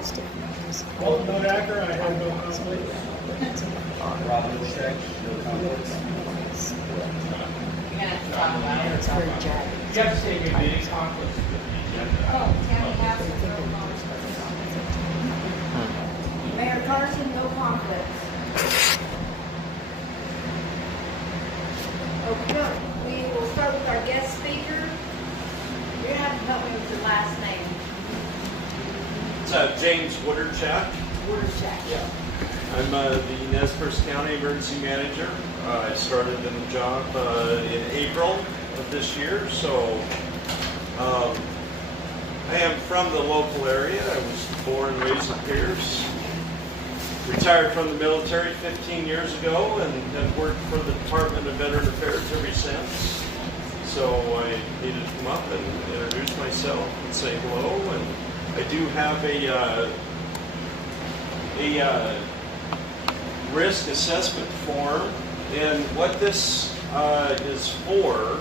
Well, no Acker, I have no conflict. Robin will check, no conflicts. You're gonna have to talk about it. It's very jagged. You have to take any conflicts with the agenda. Oh, Tammy has it. Mayor Carson, no conflicts. Okay, we will start with our guest speaker. You're gonna have to help me with your last name. It's James Wooderchak. Wooderchak. Yeah. I'm the Nez Perce County Emergency Manager. I started in the job in April of this year, so I am from the local area. I was born and raised in Pierce. Retired from the military 15 years ago and have worked for the Department of Veteran Affairs ever since. So I needed to come up and introduce myself and say hello. And I do have a risk assessment form, and what this is for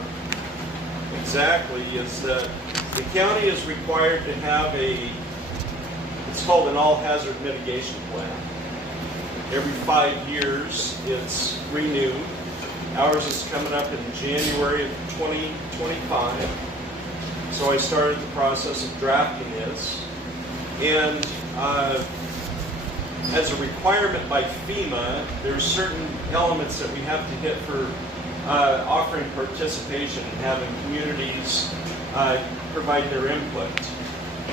exactly is that the county is required to have it's called an all-hazard mitigation plan. Every 5 years it's renewed. Ours is coming up in January of 2025. So I started the process of drafting this, and as a requirement by FEMA, there's certain elements that we have to hit for offering participation and having communities provide their input.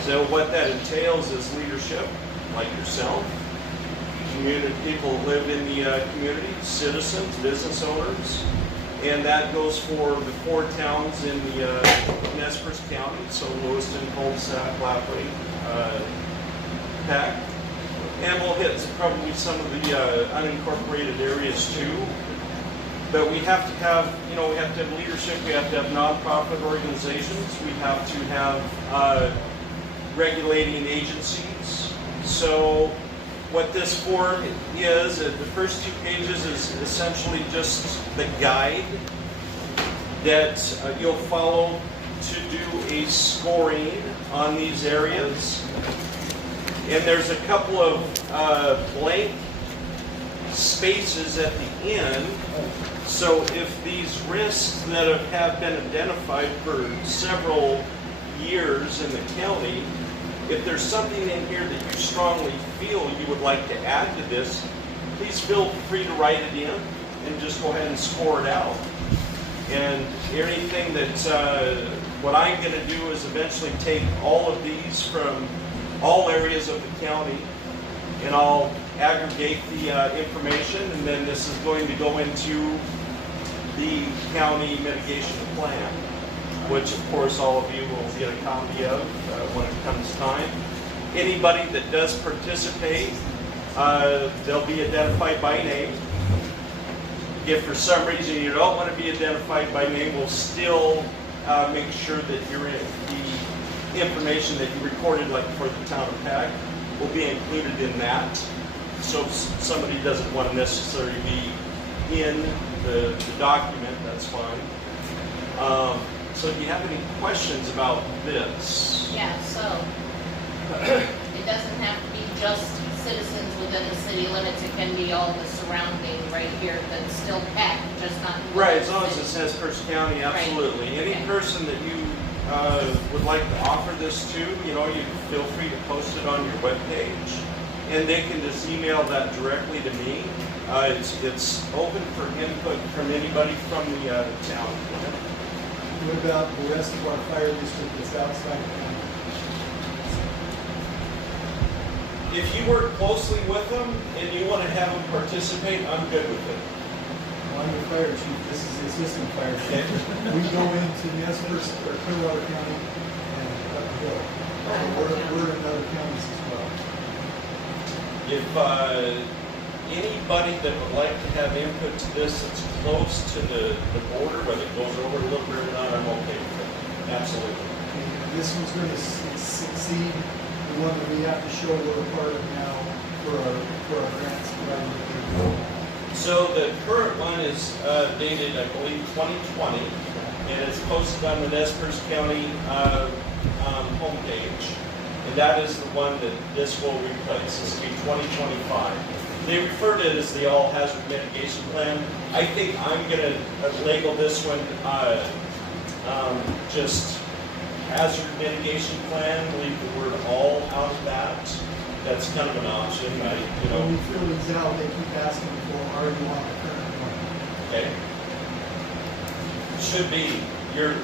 So what that entails is leadership, like yourself, community people who live in the community, citizens, business owners, and that goes for the 4 towns in the Nez Perce County, so Lewiston, Cul-de-sac, Lapley, Peck. And we'll hit probably some of the unincorporated areas too. But we have to have, we have to have leadership, we have to have nonprofit organizations, we have to have regulating agencies. So what this form is, the first 2 pages is essentially just the guide that you'll follow to do a scoring on these areas. And there's a couple of blank spaces at the end. So if these risks that have been identified for several years in the county, if there's something in here that you strongly feel you would like to add to this, please feel free to write it in and just go ahead and score it out. And anything that, what I'm going to do is eventually take all of these from all areas of the county, and I'll aggregate the information, and then this is going to go into the county mitigation plan, which of course all of you will get a copy of when it comes time. Anybody that does participate, they'll be identified by name. If for some reason you don't want to be identified by name, we'll still make sure that you're in the information that you recorded, like for the town of Peck, will be included in that. So if somebody doesn't want to necessarily be in the document, that's fine. So do you have any questions about this? Yeah, so it doesn't have to be just citizens within the city limits. It can be all the surrounding right here that's still Peck, just not. Right, as long as it says Perce County, absolutely. Right. Any Okay. person that you would like to offer this to, you feel free to post it on your webpage, and they can just email that directly to me. It's open for input from anybody from the town. What about the rest of our fire district that's outside the county? If you work closely with them and you want to have them participate, I'm good with it. Well, I'm the fire chief, this is the assistant fire chief. We go into Nez Perce or Clearwater County and up the hill. We're in other counties as well. If anybody that would like to have input to this that's close to the border, whether it goes over a little bit or not, I'm okay with it. Absolutely. And this one's going to succeed the one that we have to show we're a part of now for our grants. So the current one is dated, I believe, 2020, and it's posted on the Nez Perce County homepage. and that is the one that this will replace. This will be 2025. They refer to it as the all hazard mitigation plan. I think I'm gonna label this one just hazard mitigation plan, leave the word all out of that. That's kind of an option, When we fill these out, they keep asking for, are you on the current one? Okay. Should be, your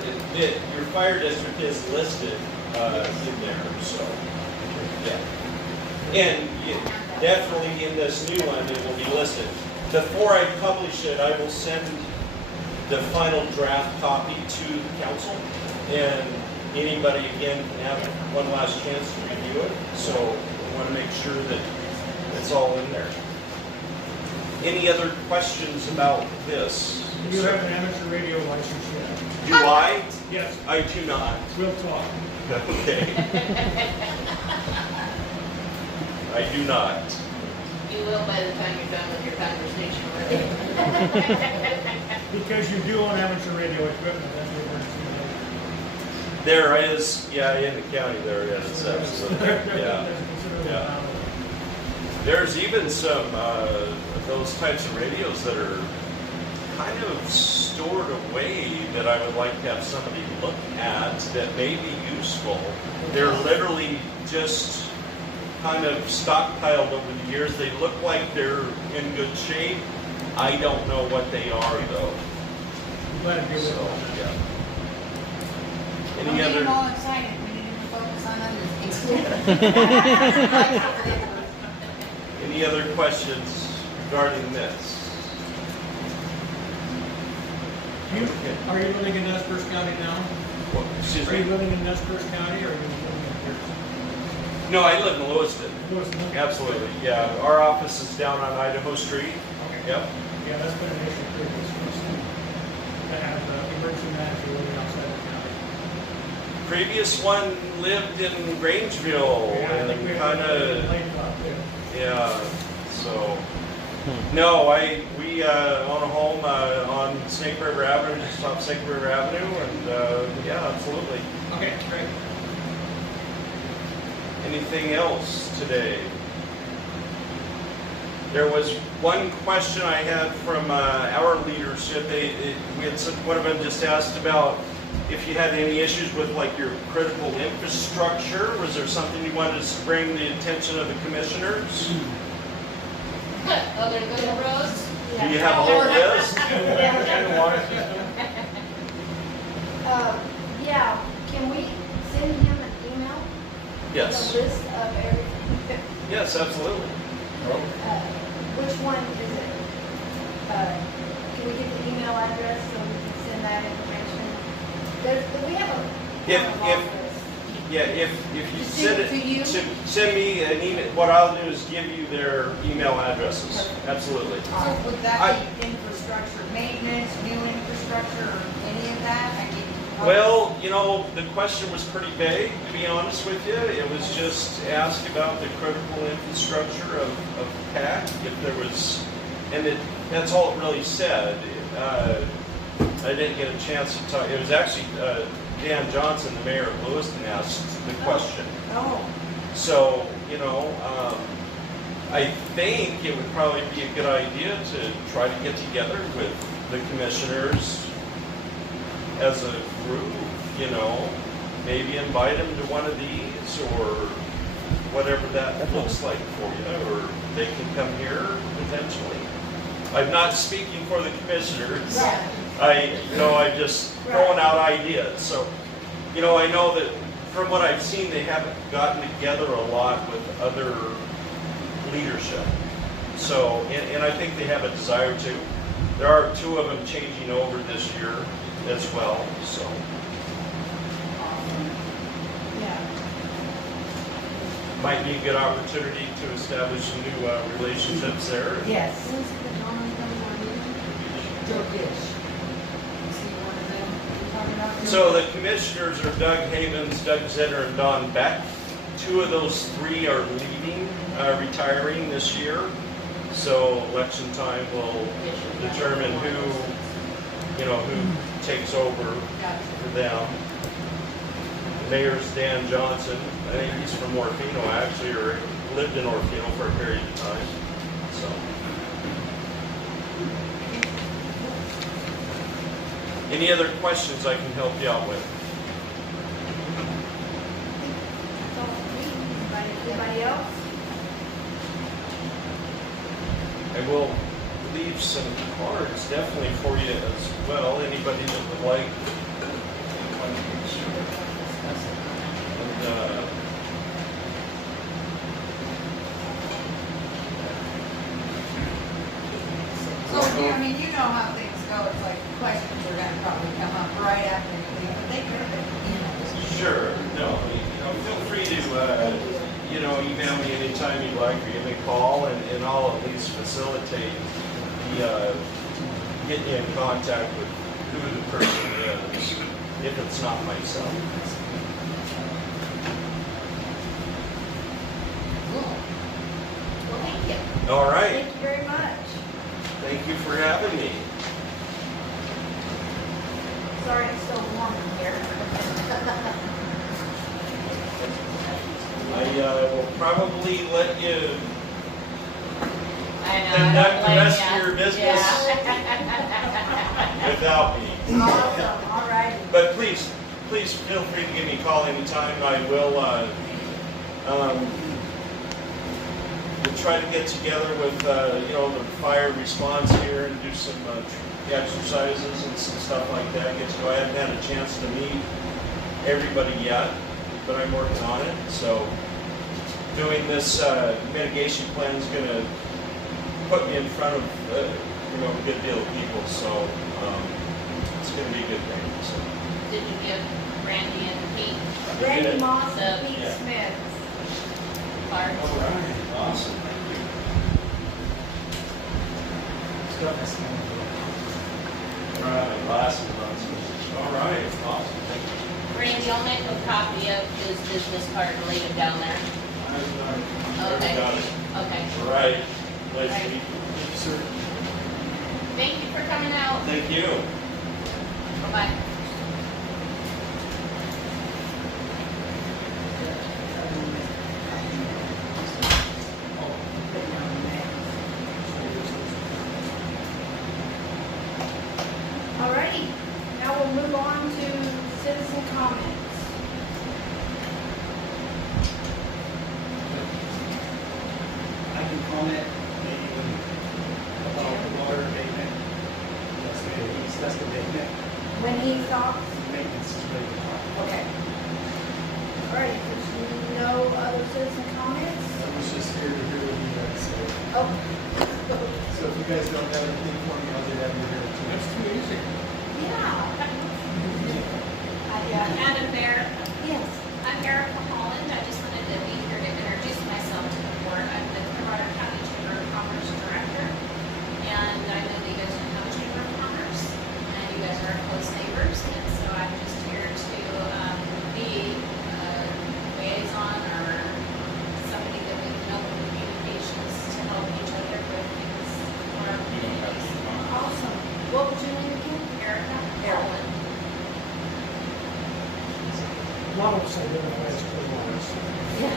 fire district is listed in there, so, yeah. And definitely in this new one, it will be listed. Before I publish it, I will send the final draft copy to the council, and anybody again can have one last chance to review it. So I want to make sure that it's all in there. Any other questions about this? Do you have an amateur radio license yet? Do I? Yes, I do not. we'll talk. Okay. I do not. You will by the time you're done with your conversation with him. Because you do own amateur radio equipment, that's the emergency management. There is, yeah, in the county there is, absolutely, yeah. There's a considerable Yeah. amount of There's even some, those types of radios that are kind of stored away that I would like to have somebody look at that may be useful. They're literally just kind of stockpiled over the years. They look like they're in good shape. I don't know what they are though. I'm glad you're So, with us. yeah. Don't Any get them all other, excited, we need to focus on other things. any other questions regarding this? Are you living in Nez Perce County now? Well, excuse Are you me? living in Nez Perce County or are you living in Pierce? No, I live in Lewiston. Lewiston? Absolutely, yeah. Our office is down on Idaho Street. Okay. Yep. Yeah, that's been an issue previous for us to have the emergency manager living outside the county. Previous one lived in Grangeville Yeah, I think we and have kind a of, lake lot there. yeah, so. No, we own a home on Snake River Avenue, just off Snake River Avenue, and yeah, absolutely. Okay, great. Anything else today? There was one question I had from our leadership. One of them just asked about if you had any issues with like your critical infrastructure. Was there something you wanted to bring the attention of the commissioners? Other good roads? Do you have a whole list? Yeah, can we send him an email? Yes. A list of everything. Yes, absolutely. Which one is it? Can we get the email address so we can send that information? We have a If- Yeah, if you To send it, to you? send me an email, what I'll do is give you their email addresses. Absolutely. So would that be infrastructure maintenance, new infrastructure, or any of that? I mean, Well, you know, the question was pretty vague, to be honest with you. It was just asked about the critical infrastructure of Peck, if there was, and that's all it really said. I didn't get a chance to talk, it was actually Dan Johnson, the mayor of Lewiston, asked the question. Oh, So, you know, I think it would probably be a good idea to try to get together with the commissioners as a group, you know, maybe invite them to one of these or whatever that looks like for you, or they can come here potentially. I'm not speaking for the commissioners. right. I'm just throwing out ideas. So, you know, I know that from what I've seen, they haven't gotten together a lot with other leadership. So, and I think they have a desire to. There are 2 of them changing over this year as well, so. Yeah. Might be a good opportunity to establish some new relationships there. Yes. When's the Dawn coming on in? Joe Gish. You see one of them you're talking about? So the commissioners are Doug Havens, Doug Zitter, and Don Beck. 2 of those 3 are leaving, retiring this year. So election time will determine who takes over Gotcha. for them. Mayor's Dan Johnson. I think he's from Orfino actually, or lived in Orfino for a period of time. So. Any other questions I can help you out with? Anybody else? I will leave some cards definitely for you as well. Anybody that would like. And, So, I mean, you know how things go, it's like questions are gonna probably come up right after you leave, but they could, you know. sure. No, feel free to email me anytime you'd like, or give me a call, and I'll at least facilitate the getting you in contact with who the person is, if it's not myself. Cool. Well, thank you. All right. Thank you very much. Thank you for having me. Sorry it's so warm in here. I will probably let you I know. conduct I the don't rest blame of ya. your business Yeah. without me. Awesome, all righty. But please feel free to give me a call anytime. I will we'll try to get together with the fire response here and do some exercises and some stuff like that. I haven't had a chance to meet everybody yet, but I'm working on it. So doing this mitigation plan is going to put me in front of a good deal of people. So it's going to be a good thing. So. Did you give Randy and Pete Randy Moss and Pete Yeah. Smith. cards? All right, awesome. Stuff is kind of. All right, glasses on. All right, awesome. Thank you. Randy, I'll make a copy of his business card and leave it down there. Okay. Got it. Okay. All right. Nice to meet you. Sir. Thank you for coming out. Thank you. Bye-bye. Alrighty, now we'll move on to citizen comments. I can comment maybe about the water abatement. That's the abatement. When he talks, Maintenance is really hard. okay. Alright, there's no other citizen comments? I was just here to hear what you guys say. Oh. So if you guys don't have anything for me, I'll get out of here too. That's too easy. Yeah. Madam Mayor, Yes. I'm Erica Holland. I just wanted to be here to introduce myself to the board. I'm the Clearwater County Chamber of Commerce Director. And I know that you guys don't have a Chamber of Commerce, and you guys are close neighbors. And so I'm just here to be a liaison or somebody that we can open communications to help each other with things for our communities. Awesome. What was your name again? Erica Erica. Holland. A lot of us identify as Clearwaters. Yeah.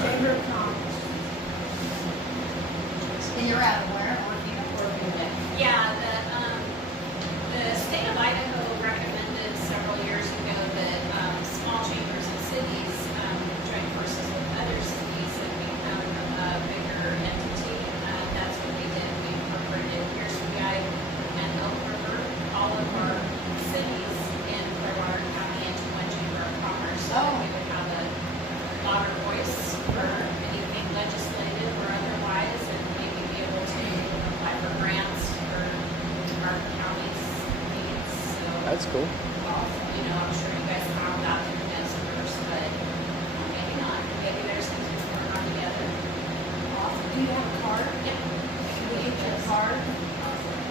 Chamber of Commerce. And you're out of where, Orfino? Yeah, the state of Idaho recommended several years ago that small chambers and cities join forces with other cities and become a bigger entity. That's what we did. We incorporated Pierce Guide and Elk River, all of our cities in Clearwater County into one chamber of commerce. So that we would have a louder voice for anything legislative or otherwise, and maybe be able to apply for grants for our county's needs. So, That's cool. I'm sure you guys found that through Nesters, but maybe not. Maybe there's things we can work on together. Awesome. Do you have a card? Yeah. Can we get your card? Awesome.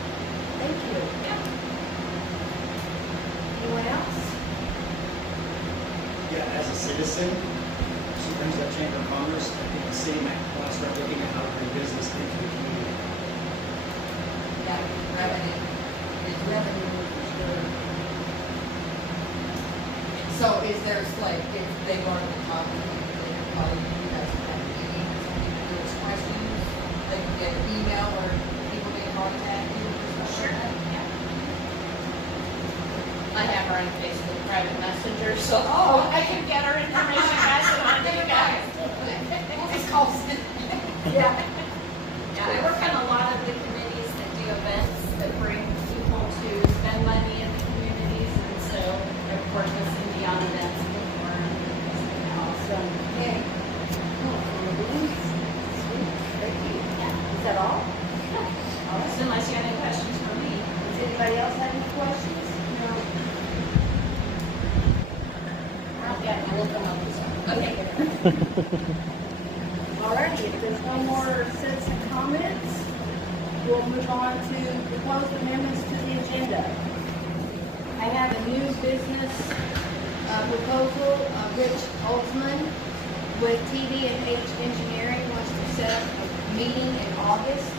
Thank you. Yeah. Anyone else? Yeah, as a citizen, sometimes that Chamber of Commerce, I think the city might want to start looking at how to bring business into the community. Yeah, revenue. It's revenue for sure. is there, like, if they've already talked, they can call you guys and have a meeting or something, if there's questions, they can get an email or people can contact you or something like that? I have her on Facebook private messenger, so I can get her information, pass it on to you guys. It's called. Yeah. Yeah, I work on a lot of the committees that do events that bring people to spend money in the communities, and so I've worked with Cindy on events before. Awesome. Okay. Sweet. Thank you. Is that all? So unless you have any questions for me. Does anybody else have any questions? No. Yeah, I'll look them up. Okay. Alrighty, if there's no more citizen comments, we'll move on to proposed amendments to the agenda. I have a new business proposal. Rich Holtzman with TD&H Engineering wants to set up a meeting in August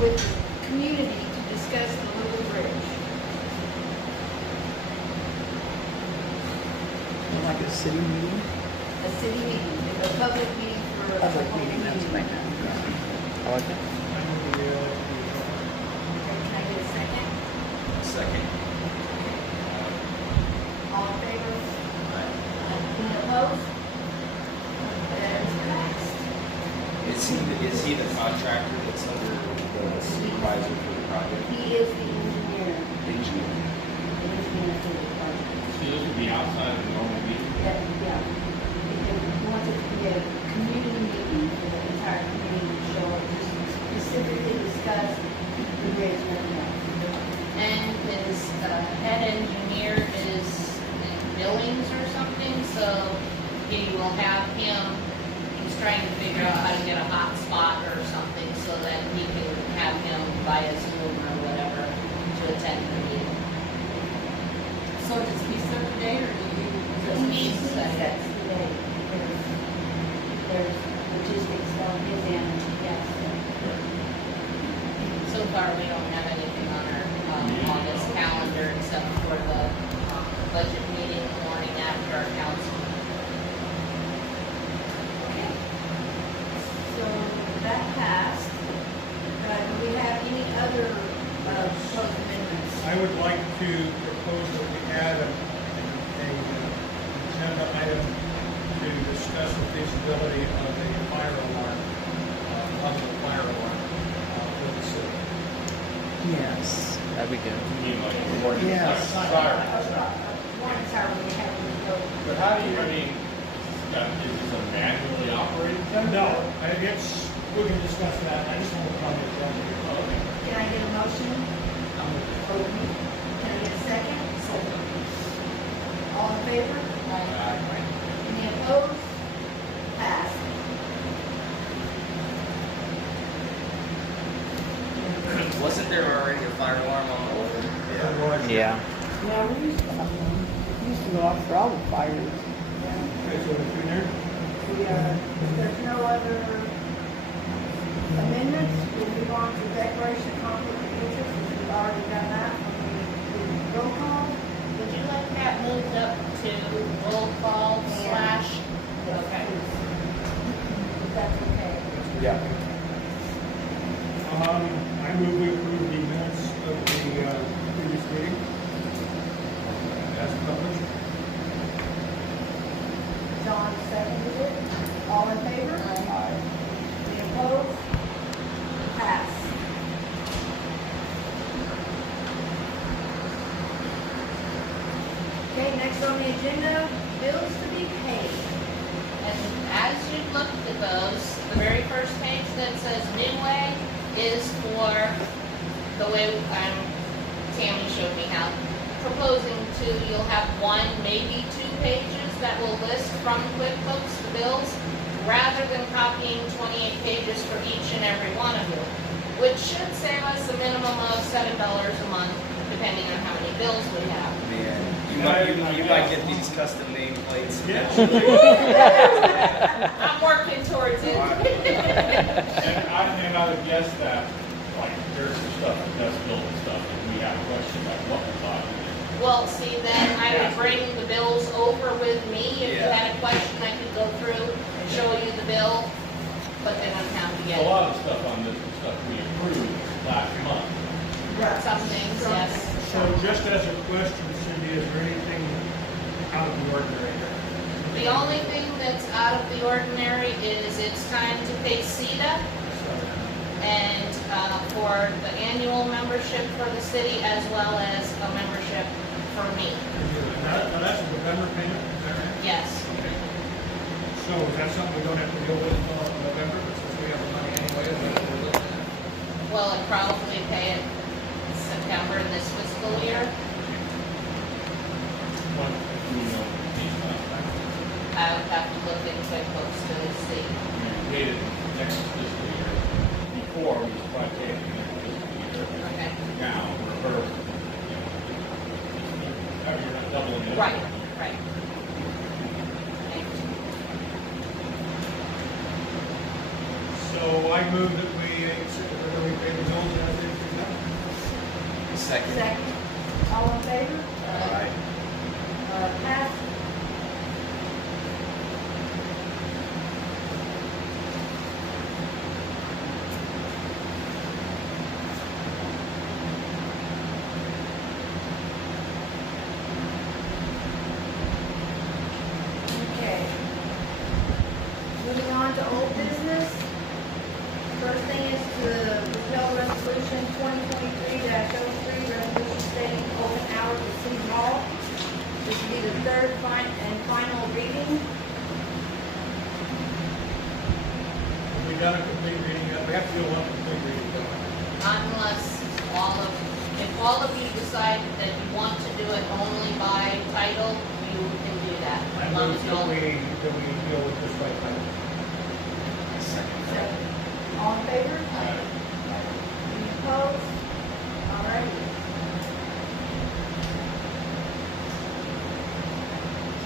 with the community to discuss the Little Bridge. Like a city meeting? A city meeting, a public meeting for a Public whole meeting, that's community. I like it. Can I get a second? Second. All in favor? Any opposed? That is passed. Is he the contractor that's under the supervisor for the project? He is the engineer, Engineer. the engineer for the project. So this would be outside of the normal meeting? Yeah. He wants it to be a community meeting for the entire community to show up, just specifically discuss the bridge, nothing else. And his head engineer is in Billings or something, so he will have him, he's trying to figure out how to get a hot spot or something so that he can have him via Zoom or whatever to attend the meeting. So does he set the date or do you? He said it. Sets the date. There's logistics on his end, yes. So far, we don't have anything on our August calendar except for the budget meeting the morning after our council. Okay. So that passed. Do we have any other proposed amendments? I would like to propose that we add a agenda item to discuss the feasibility of a fire alarm, public fire alarm, for the city. Yes, that'd be good. You mean like warning Yes. fire? One siren we have to go. But how do you, I mean, is this a manually operated thing? No, we can discuss that, I just want to comment on it. Can I get a motion? Can I get a second? All in favor? Any opposed? Passed. Wasn't there already a fire alarm on the order? Yeah. Yeah, we used to have one. We used to go off for all the fires. Okay, so if you're there, If there's no other amendments, we'll move on to declaration of conflict of interest, which we've already done that. Roll call? Would you like that moved up to roll call slash? Okay. If that's okay. Yeah. I move we approve the minutes of the previous meeting as published. John seconded it. All in favor? Any opposed? Pass. Okay, next on the agenda, bills to be paid. And as you looked at those, the very first page that says Midway is for the way Tammy showed me how. Proposing to, you'll have one, maybe 2 pages that will list from QuickBooks the bills, rather than copying 28 pages for each and every one of you, which should save us a minimum of $7 a month, depending on how many bills we have. Man, you might get these custom nameplates. I'm working towards it. And I would guess that, like, there's some stuff that does build and stuff, and we have questions like what we thought. Well, see, then I would bring the bills over with me. If you had a question, I could go through, show you the bill, but then I'm happy to A get lot of stuff on this is stuff we approved last month. some things, yes. So just as a question, Cindy, is there anything out of the ordinary here? The only thing that's out of the ordinary is it's time to pay CETA and for the annual membership for the city as well as a membership for me. Now, that's a November payment, is that right? Yes. So is that something we don't have to deal with until November, since we have the money anyway? Is that what we're looking at? Well, I'd probably pay it September in this fiscal year. One, we know these contracts. I would have to look into it close to see. We paid it next fiscal year. Before, we was probably paying it next fiscal year. Okay. Now, we're, you're not doubling it. Right, right. Thank you. So I move that we pay the bills and everything we got. Second. Second. All in favor? Aye. Pass. Okay. Moving on to old business. First thing is to repeal resolution 2023-03, resolution stating open hours at City Hall. This will be the third and final reading. We done a complete reading, we have to do one complete reading, don't we? Unless if all of you decide that you want to do it only by title, you can do that. I As long move as you that don't- we deal with this by title. Second. All in favor? Any opposed? All righty.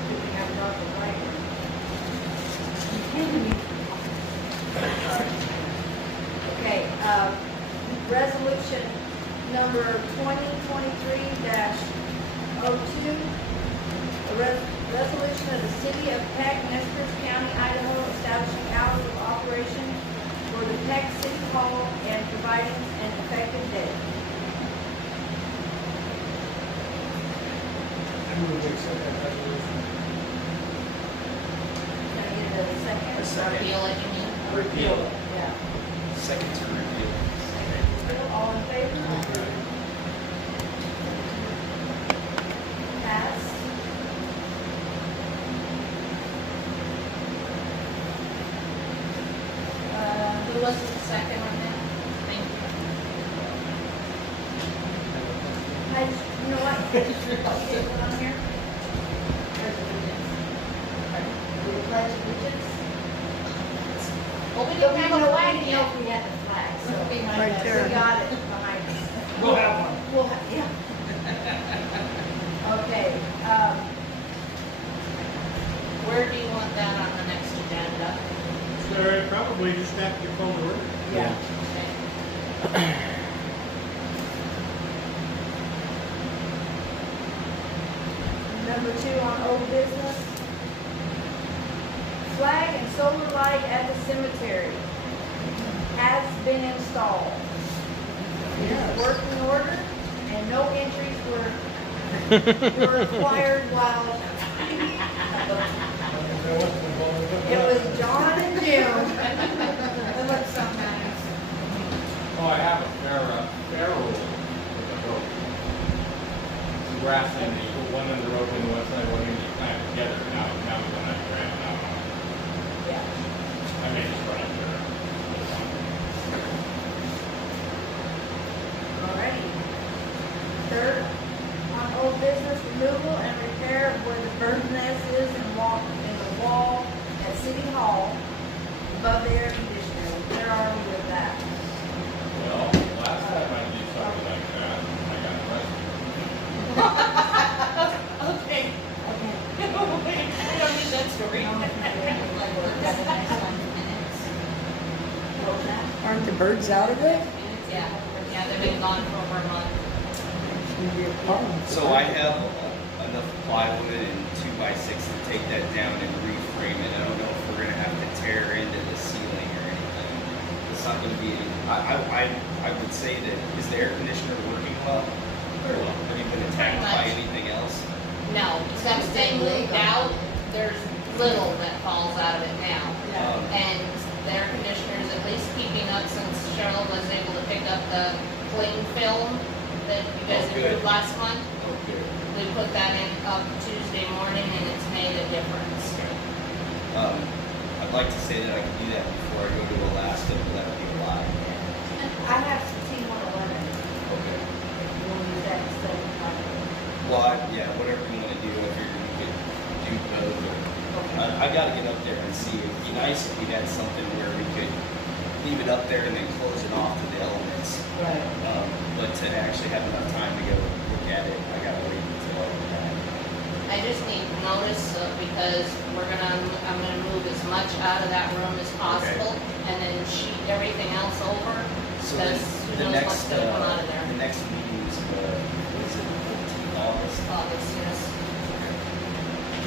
Good thing I got the right one. Okay, resolution number 2023-02. A resolution of the City of Peck, Nez County, Idaho, establishing hours of operation for the Peck City Hall and providing an effective date. I move we accept that resolution. Can I get a second? A second. Repeal it, you mean? Repeal. Yeah. Second to repeal. All in favor? Pass. Who was the second on that? Thank you. You know what? Okay, put on here. Pledge allegiance. We pledge allegiance. Well, we But didn't we have know a flag we yet. had the flag, so. Right there. We got it behind us. We'll have one. We'll have, yeah. Okay, Where do you want that on the next agenda? So probably just have to call the order. yeah. Okay. Number 2 on old business. Flag and solar light at the cemetery has been installed. It is working order and no entries were required while There wasn't involved with it was John and Jim. It looks so nice. Oh, I have a barrel with a rope. The grass in, you put one in the rope in the west side, one in the plant together, now we don't have to ram it out. Yeah. I may just run up there. Alrighty. Third, on old business, removal and repair of where the bird's nest is in the wall at City Hall above the air conditioner. Where are we with that? Well, last time I did something like that, I got arrested. Okay. Okay. We don't need that story. Aren't the birds out of it? Yeah, they've been gone for over a month. gonna be a problem. So I have enough plywood and 2x6 to take that down and reframe it. I don't know if we're gonna have to tear into the ceiling or anything. It's not gonna be, I would say that, is the air conditioner working well? Very well. Have you been attacked by Pretty much. anything else? No, since they moved out, there's little that falls out of it now. And the air conditioner is at least keeping up since Cheryl was able to pick up the cling film that you guys Oh, good. approved last month. Oh, good. We put that in up Tuesday morning and it's made a difference. I'd like to say that I can do that before I go to Alaska, but that would be a lie. I have some T111, Okay. if you want to use that instead of plywood. Well, yeah, whatever you want to do, if you're going to do both. I got to get up there and see. It'd be nice if we had something where we could leave it up there and then close it off to the elements. Right. But to actually have enough time to go look at it, I got to wait until that. I just need notice because I'm gonna move as much out of that room as possible and then sheet everything else over. So Because who knows what's gonna come out of there. the next meeting is, was it 14th August? August, yes,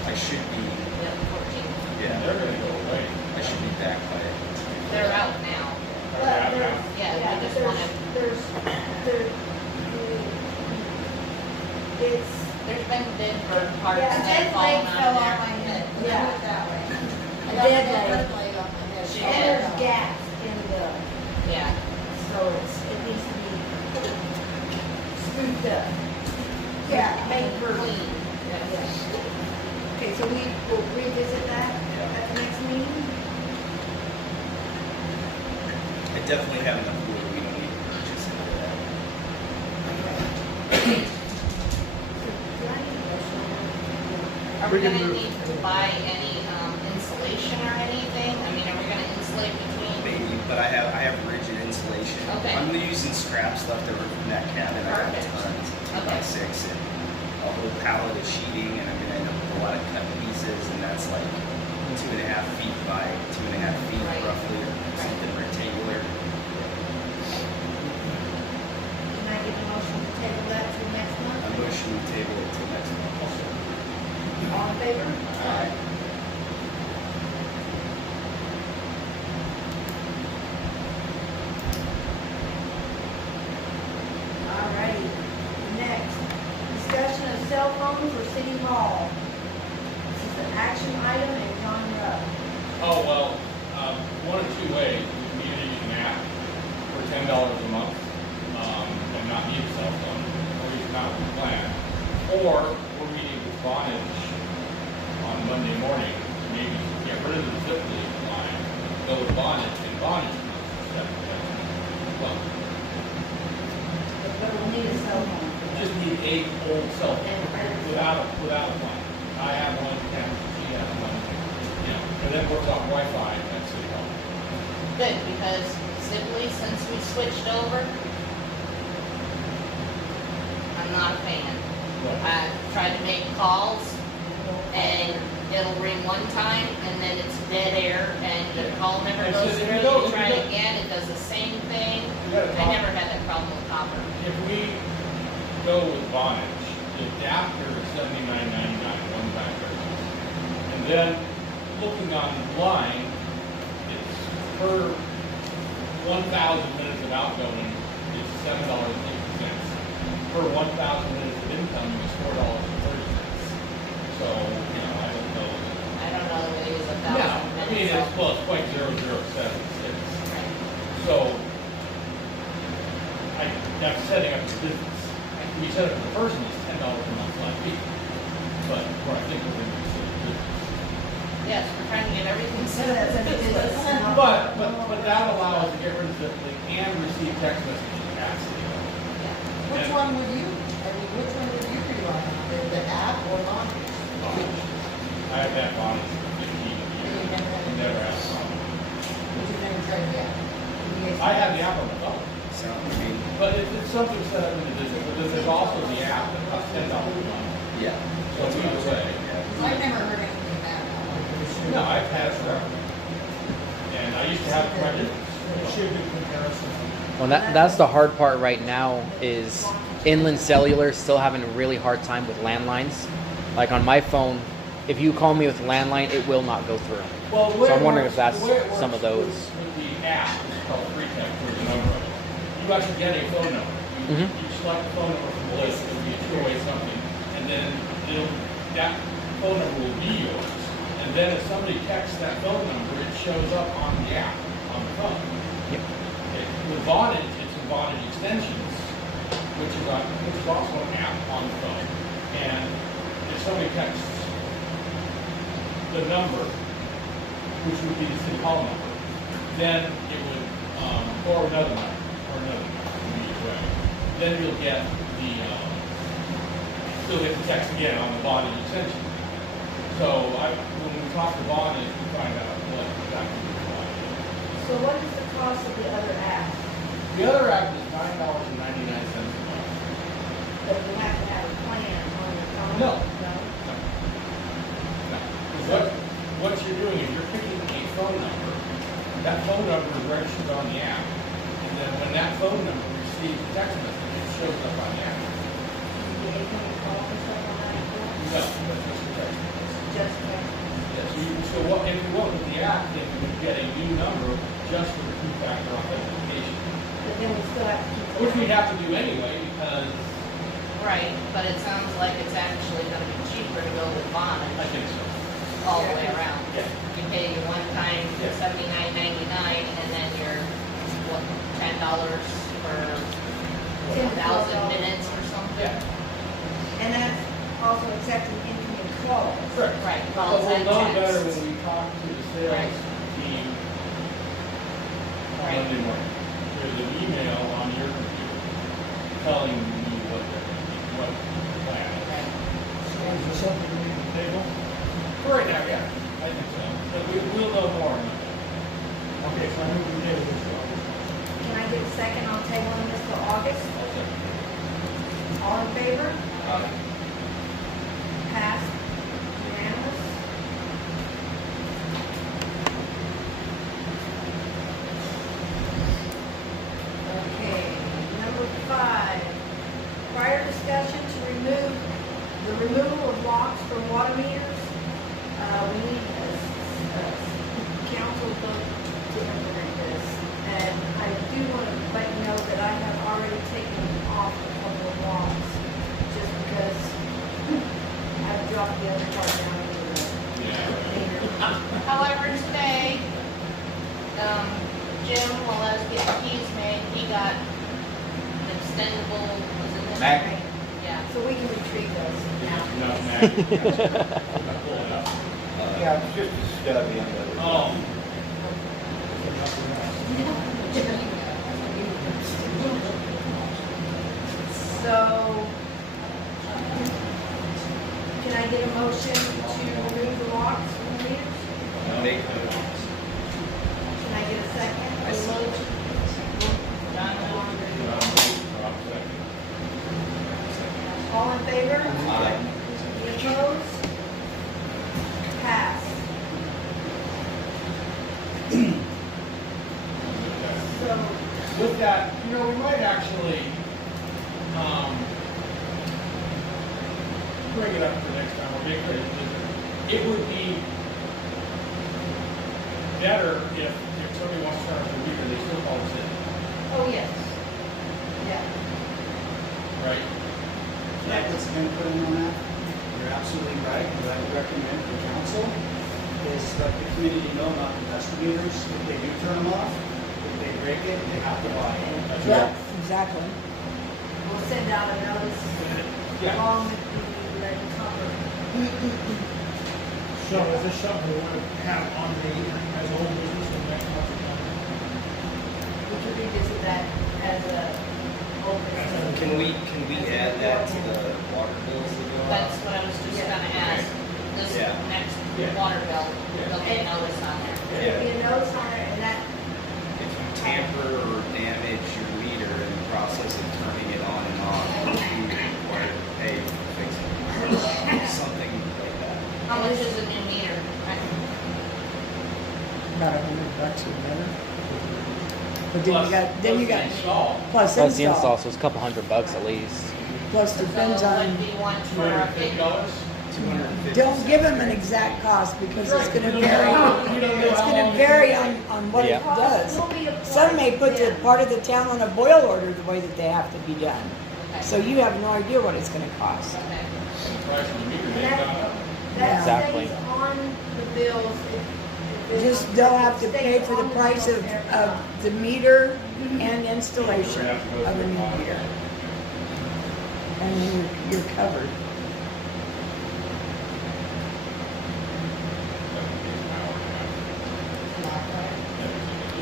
I should be, yeah, 14. yeah, They're gonna go away. I should be back by it. They're out now. Are they out now? Yeah, Yeah, we just but wanna, it's, there's been dead bird parts Yeah, that Dead have fallen leg fell out on of my there. head, let's Yeah. put it that way. I A got dead a leg. dead leg on my head. She and did. there's gaps in the, Yeah, so it needs to be scooped up. Yeah. Made for. clean. Yeah. Okay, so we will revisit that at the next meeting? I definitely have enough wood, we don't need to purchase any of that. Are we gonna need to buy any insulation or anything? I mean, are we gonna insulate between? Maybe, but I have rigid insulation. Okay. I'm using scraps left over from that cabin. I got Perfect. tons, Okay. 2x6 and a whole pallet of sheeting, and I'm gonna end up with a lot of cut pieces, and that's like 2.5 feet by 2.5 feet Right. roughly, or something rectangular. Can I get a motion to table that to next month? I'm motioning to table it till next month. All in favor? Alright. Alrighty, next, discussion of cell phones or city hall. This is an action item and John Rupp. Oh, well, one of two ways. We can either use an app for $10 a month, and not need a cell phone, or use an out plan. Or we're meeting with Vonage on Monday morning, maybe get rid of the zip lead line, go with Vonage, and Vonage instead of that. Well, But we'll need a cell phone. just need a old cell phone without a plan. I have one, Ken, she has one, you know, and then works off Wi-Fi at City Hall. Good, because simply since we switched over, I'm not a fan. I tried to make calls and it'll ring one time and then it's dead air and the call never It's goes just- if through. you go- You if try you it go- again, it does the same thing. You gotta I talk- never had that problem with copper. If we go with Vonage, the adapter is $79.99 one-time purchase. And then looking online, it's per 1,000 minutes of outgoing, it's $7.50. Per 1,000 minutes of incoming is $4.30. So, you know, I don't know. I don't know that it is 1,000 No, minutes. I mean, it's so- close, 0.0076. Right. So, that's setting up the business. We set up the person is $10 a month flat fee. But where I think we're going to do the business. Yes, we're trying to get everything So set up. that's a business. But that allows us to get rid of Ziply and receive text messages at City Hall. Which one would you, I mean, which one would you rely on, the app or Vonage? I have had bonds for 15 years. Never had a problem. Would you never try the app? I have the app on my phone. So, I mean, But it's something set up in the business, but then there's also the app that costs $10 a month. yeah. So either way. Yeah. I've never heard anything bad about it. No, I've had it forever. And I used to have credit. It should be comparison. Well, that's the hard part right now is inland cellular is still having a really hard time with landlines. Like on my phone, if you call me with landline, it will not go through. Well, the way So I'm it wondering works- if that's the way it works some of those. With the app, it's called Free Text, there's a number of them. You actually get a phone number. Mhm. You select a phone number from the list, it'll be a two-way something, and then that phone number will be yours. And then if somebody texts that phone number, it shows up on the app, on the phone. Yep. With Vonage, it's in Vonage Extensions, which is also an app on the phone. And if somebody texts the number, which would be the city hall number, then it would, or another number, either way. Then you'll get the text again on the Vonage extension. So when we talk to Vonage, we find out what exactly the Vonage is. So what is the cost of the other app? The other app is $9.99 a month. But you have to have a plan on your phone? No. No? What you're doing is you're picking a phone number. That phone number is registered on the app. And then when that phone number receives a text message, it shows up on the app. Do you get any calls or stuff on that? No, that's just a text message. Just text? Yes, so if you went with the app, then you would get a new number just for the two-factor authentication. But then we still have to keep. Which we'd have to do anyway because Right, but it sounds like it's actually gonna be cheaper to go with I Vonage think so. all the way around. Yeah. You pay your one time Yeah. $79.99 and then your, what, $10 for 10 1,000 $12. minutes or something? Yeah. And that's also accepting incoming calls. Correct. Right, But calls we'll and know better texts. when we talk to the sales Right. team on Right. Monday morning. There's an email on your computer telling you what the plan is. Right. Is there something we need to table? For right now, yeah, I think so. But we'll know more on Monday. Okay, so I move we table this. Can I get a second on tabling this till August? All in favor? Passed. Unanimous? Okay, number 5. Prior discussion to remove the removal of locks from water meters. We need a council vote to implement this. And I do want to let you know that I have already taken off a couple of locks just because I've dropped the other part down into the meter. However, today, Jim, while I was getting keys made, he got an extendable, was it this? Mag- Yeah. So we can retrieve those now. No, pull it up. Yeah, it's just a stub in the. Oh, So, can I get a motion to remove the locks from the meters? Make Can I get a second? I see. All in favor? Aye. Any opposed? Pass. So, with that, we might actually, bring it up for next time, or make it would be better if somebody wants to turn off the meter, they still call us in, oh yes. Yeah. right? That puts an input in on that. You're absolutely right. What I would recommend for council is let the community know, not the meters, if they do turn them off, if they break it, they have to buy it. Yep, exactly. We'll send out a notice Yeah. along with the cover. So is this something we want to have on the, as old business in the next month or something? We could revisit that as a open. Can we add that to the water bills that go out? That's what I was just gonna ask. This Yeah. next Yeah. water bill, Yeah. there'll be a notice on there. There'd be a notice on it and that, If you tamper or damage your meter in the process of turning it on and off, you require to pay for fixing it. Something like that. How much is a new meter? About $100 a minute. But then you got, Install. plus Plus the install. install, so it's a couple $100 at least. Plus So depends it on, would be one for a big, $250. 250. don't give them an exact cost because it's gonna You don't vary. know- you don't know It's how gonna long vary it's on what it Yeah. does. Will be applied Some may put to the them. part of the town on a boil order the way that they have to be done. okay. So you have no idea what it's gonna cost. Okay. And the price of the meter, And they that, found out. that Exactly. stays on the bills. if it- Just they'll have to pay stays for the on price bills of every the month. meter and installation of the new meter. And then you're covered.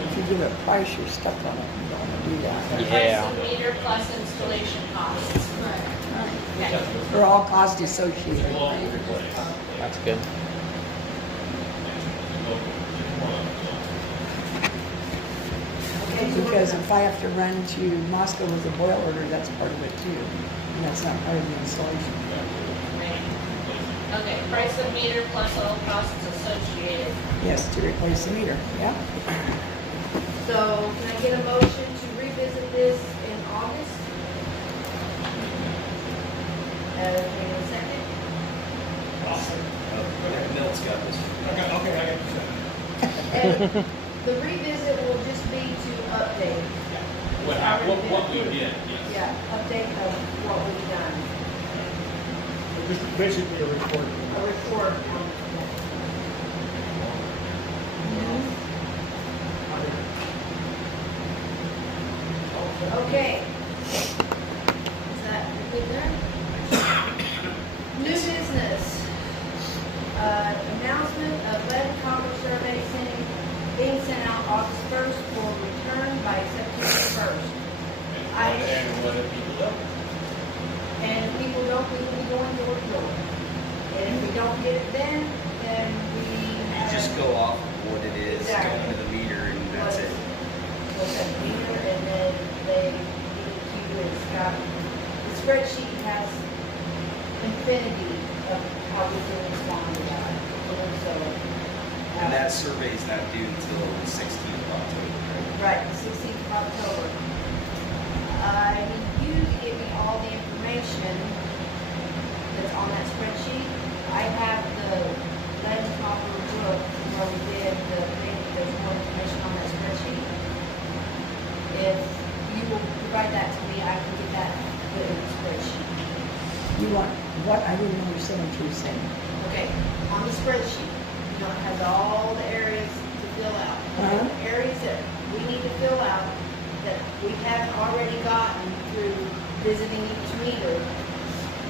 If you give a price, you're stuck on it. You don't wanna do that. Yeah. Price of meter plus installation costs. Okay. For all costs associated. That's good. Okay, so Because if I have to run to Moscow with a boil order, that's part of it too. And that's not part of the installation. Okay, price of meter plus all costs associated. Yes, to replace the meter, yeah. So can I get a motion to revisit this in August? Can I get a second? Milt's got this. Okay, I got you. And the revisit will just be to update. What we did, yes. Yeah, update of what we've done, Just basically a report. a report on. Okay. Is that good there? New business. Announcement of lead and copper survey being sent out August 1st for return by September 1st. And what if people don't? And if people don't, we will be going door to door. And if we don't get it then we You have. just go off of what it is, go Exactly. into the meter, and that's it. We'll set the meter and then they give it to you, it's got, the spreadsheet has infinity of how we can respond to that. So. And that survey's not due until the 16th of October, right? Right, the 16th of October. I need you to give me all the information that's on that spreadsheet. I have the lead and copper book where we did the thing, there's more information on that spreadsheet. If you will provide that to me, I can get that put in the spreadsheet. You want, what, I didn't understand what you were saying. Okay, on the spreadsheet, you know, it has all the areas to fill out. Uh-huh. The areas that we need to fill out that we haven't already gotten through visiting each meter.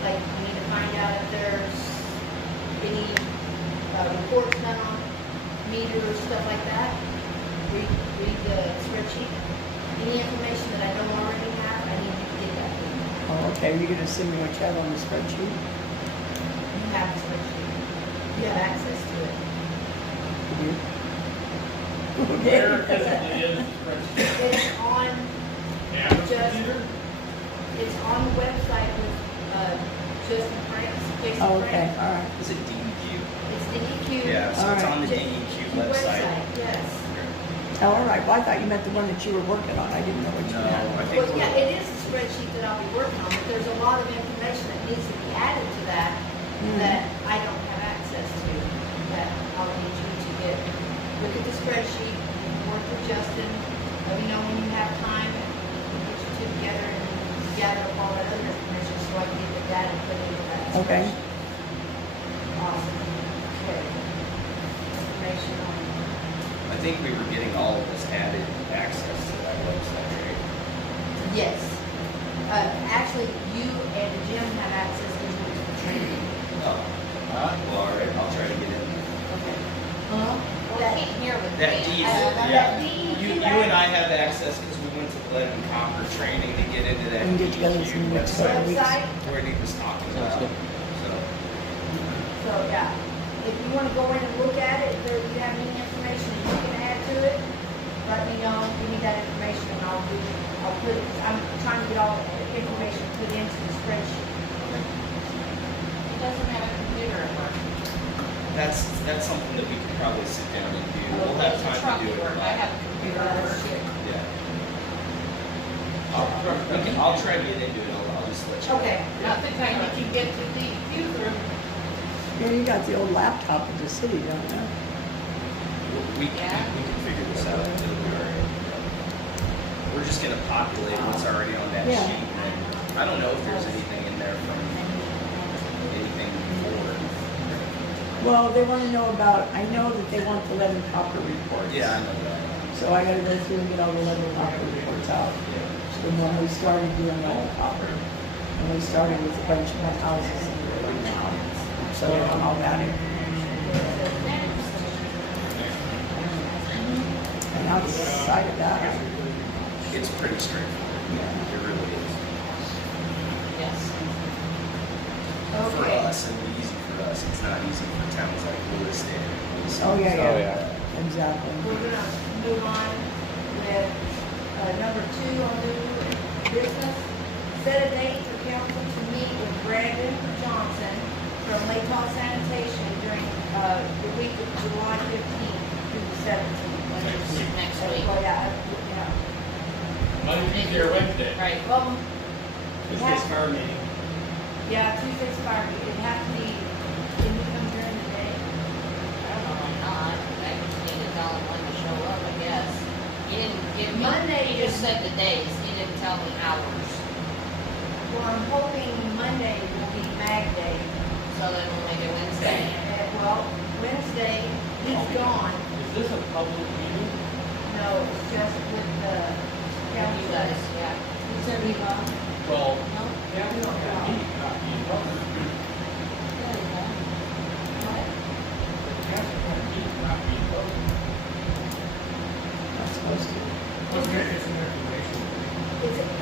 Like, we need to find out if there's any reports done on meters, stuff like that. Read the spreadsheet. Any information that I don't already have, I need you to get that to me. Oh, okay, you're gonna send me what you have on the spreadsheet? You have the spreadsheet. You have access to it. You do? Where Okay. physically is the spreadsheet? It's on, Camera Just- computer? it's on the website with, Justin France, Jason Oh, okay, France. all right. Is it DEQ? It's DEQ. Yeah, so it's Alright. on the DEQ website. Yes. Oh, all right, well, I thought you meant the one that you were working on, I didn't know what you No, meant. I think Well, yeah, it is a spreadsheet that I'll be working on, but there's a lot of information that needs to be added to that Mhm. that I don't have access to, that I'll need you to get, look at the spreadsheet, work with Justin, let me know when you have time, we'll get you two together and gather up all that other information so I can get the data put into that. Okay. spreadsheet. Awesome. Okay. Information on, I think we were getting all of us added access to that website, right? yes. Actually, you and Jim have access to the training. Oh. Well, all right, I'll try to get in. Okay. Well, I can't hear with That me. D, that yeah. DEQ You and I have access because we went to lead and copper training to get into that We can get together DEQ some next website weeks. Website, where he was talking Sounds about. good. So, so yeah, if you wanna go in and look at it, if you have any information that you can add to it, let me know, give me that information and I'll put it, I'm trying to get all the information put into the spreadsheet. He doesn't have a computer at work. that's something that we could probably sit down and do. We'll have time to do it. I have a computer at work. Yeah. I'll I'll try to get into it, I'll just let you know. Okay. Not the kind that you get to the computer. Yeah, you got the old laptop of the city, don't you? We Yeah. can figure this out, it'll be alright. We're just gonna populate what's already on that Yeah. sheet, and I don't know if there's anything in there from anything before. Well, they want to know about, I know that they want the lead and copper reports. Yeah, I know that. So I gotta go through and get all the lead and copper reports out. So when we started doing lead and copper, and we started with a bunch of my houses in the right now. So they want all that information. And outside of that, It's pretty straightforward, it really is. Yes. For Okay. us, it'll be easy for us, it's not easy for towns like Lewiston. oh yeah, Oh, yeah, yeah. exactly. We're gonna move on with, number 2 on new business. Set a date for council to meet with Brandon Johnson from Lake Hall Sanitation during, the week of July 15th through the 17th. Next week. Oh, yeah, Monday, Tuesday, or Wednesday. Right. Well, Tuesday's fire meeting. yeah, Tuesday's fire meeting. It has to be, can you come during the day? I don't know why not. I just need to tell him when to show up, I guess. He didn't give me, Monday he just is- said the days, he didn't tell me hours. Well, I'm hoping Monday will be Mag Day. So then we'll make it Wednesday. Well, Wednesday, he's gone. Is this a public meeting? No, it's just with the You guys, yeah. You said he gone? Well, No? yeah, we don't have me, not me, public. What? Council can't meet, not me, public. Not supposed to. It's an information.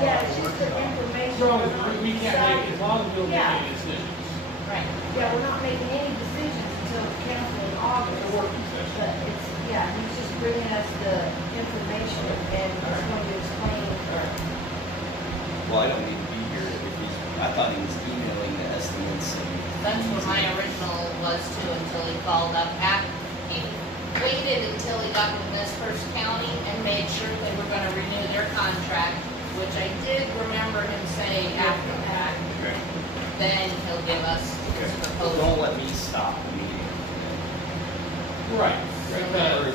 Yeah, it's just the information. As long as We're not we can't make, as long as we don't make Yeah. any decisions. Right. Yeah, we're not making any decisions until the council in August. It's a working session. But it's, yeah, he's just bringing us the information and he's going to explain. Well, I don't need to be here if he's, I thought he was emailing the estimates and. That's what my original was too, until he called up. He waited until he got to this first county and made sure they were gonna renew their contract, which I did remember him saying after that. Then he'll give us his Well, proposal. don't let me stop the meeting. Right. Or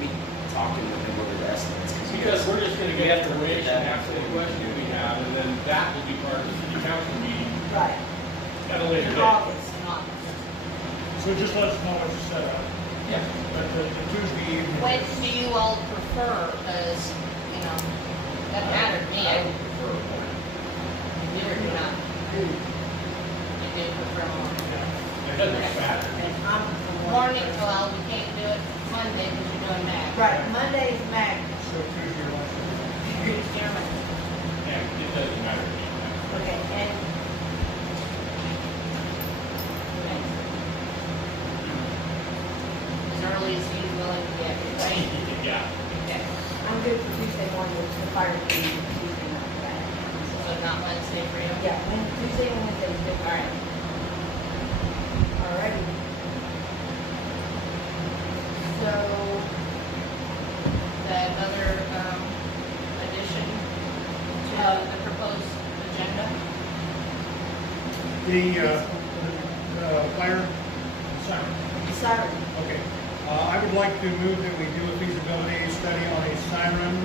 me talking with him over the estimates. Because we're just gonna we get have to look at information, that ask any before we questions do we it. have, and then that will be part of the city council meeting Right. at a later In date. August. Not. So just let us know what you set up. Yeah. But the Tuesday evening. When do you all prefer? Because, you know, doesn't matter to me. I I would prefer a morning. do or do not. You do prefer morning. It doesn't matter. And I'm for Morning, well, we can't do it Monday because you're doing that. Right, Monday is Mag. So Tuesday or Wednesday. Tuesday or Wednesday. Yeah, it doesn't matter to me. Okay, and As early as he's willing to get, right? Yeah. Okay. I'm good for Tuesday morning, which the fire meeting Tuesday not bad. So not Wednesday for you? Yeah, Tuesday and Wednesday is good. All right. Alrighty. So, That other, addition to the proposed agenda? The fire siren. siren, Okay. I would like to move that we do a feasibility study on a siren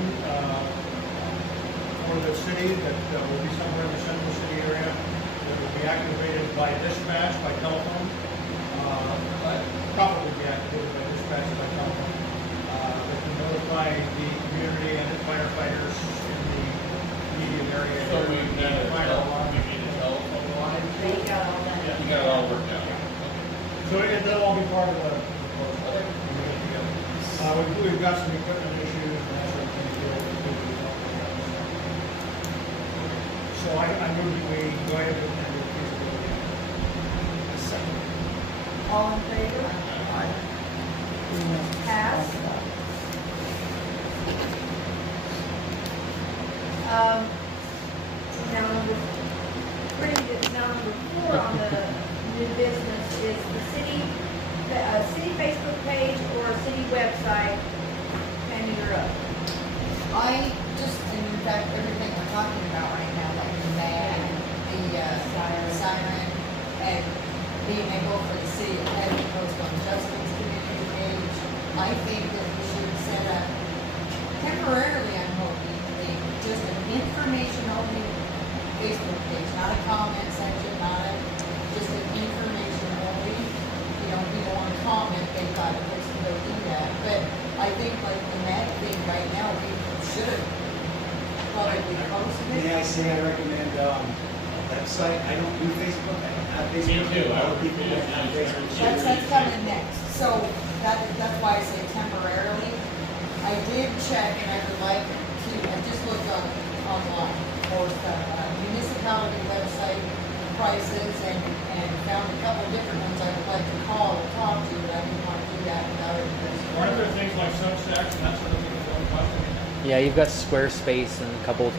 for the city that will be somewhere in the central city area that will be activated by dispatch, by telephone. Probably be activated by dispatch, by telephone. That can notify the community and the firefighters in the immediate area. So we've got a Fire alarm. we need a telephone line. they got all that. You got it all worked out. So it'll all be part of the proposal. We've got some equipment issues and that sort of thing to deal with. So I move that we go ahead and do feasibility. All in favor? Pass. Now number 4 on the new business is the city Facebook page or a city website. Tammy, you're up. I just, in fact, everything I'm talking Facebook page, not a comment section, not a, just an information only. You know, people want to comment, they've got a place to go do that. But I think like the mag thing right now, we should probably post it. May I say I recommend, a website, I don't do Facebook, I don't have Facebook. Me too, I would People that have Facebook. That's coming next. So that's why I say temporarily. I did check and I would like to, I just looked online for the municipality website prices and found a couple different ones I would like to call and talk to, but I didn't want to do that without it. Aren't there things like Substacks and that sort of thing that don't cost anything? Yeah, you've got Squarespace and a couple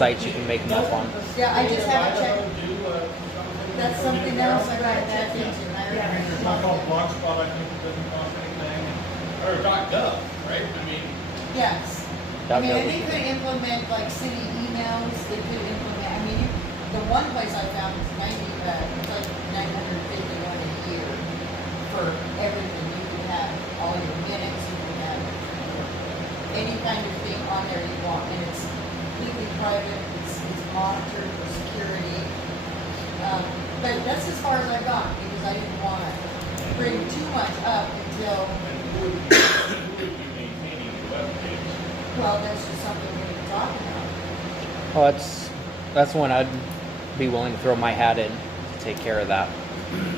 sites you can make them up on. Yeah, I just haven't checked. Something That's something else I gotta check into. And I recommend There's one called Blogspot, I think, that doesn't cost anything. Or .gov, right? I mean, Yes. I mean, and they could implement like city emails, they could implement, I mean, the one place I found is it's like $951 a year for everything. You can have all your minutes, you can have any kind of thing on there you want, and it's completely private, it's monitored for security. But that's as far as I got, because I didn't want to bring too much up until, and who would be maintaining the web page? well, that's just something we need to talk about. Well, that's one I'd be willing to throw my hat in to take care of that.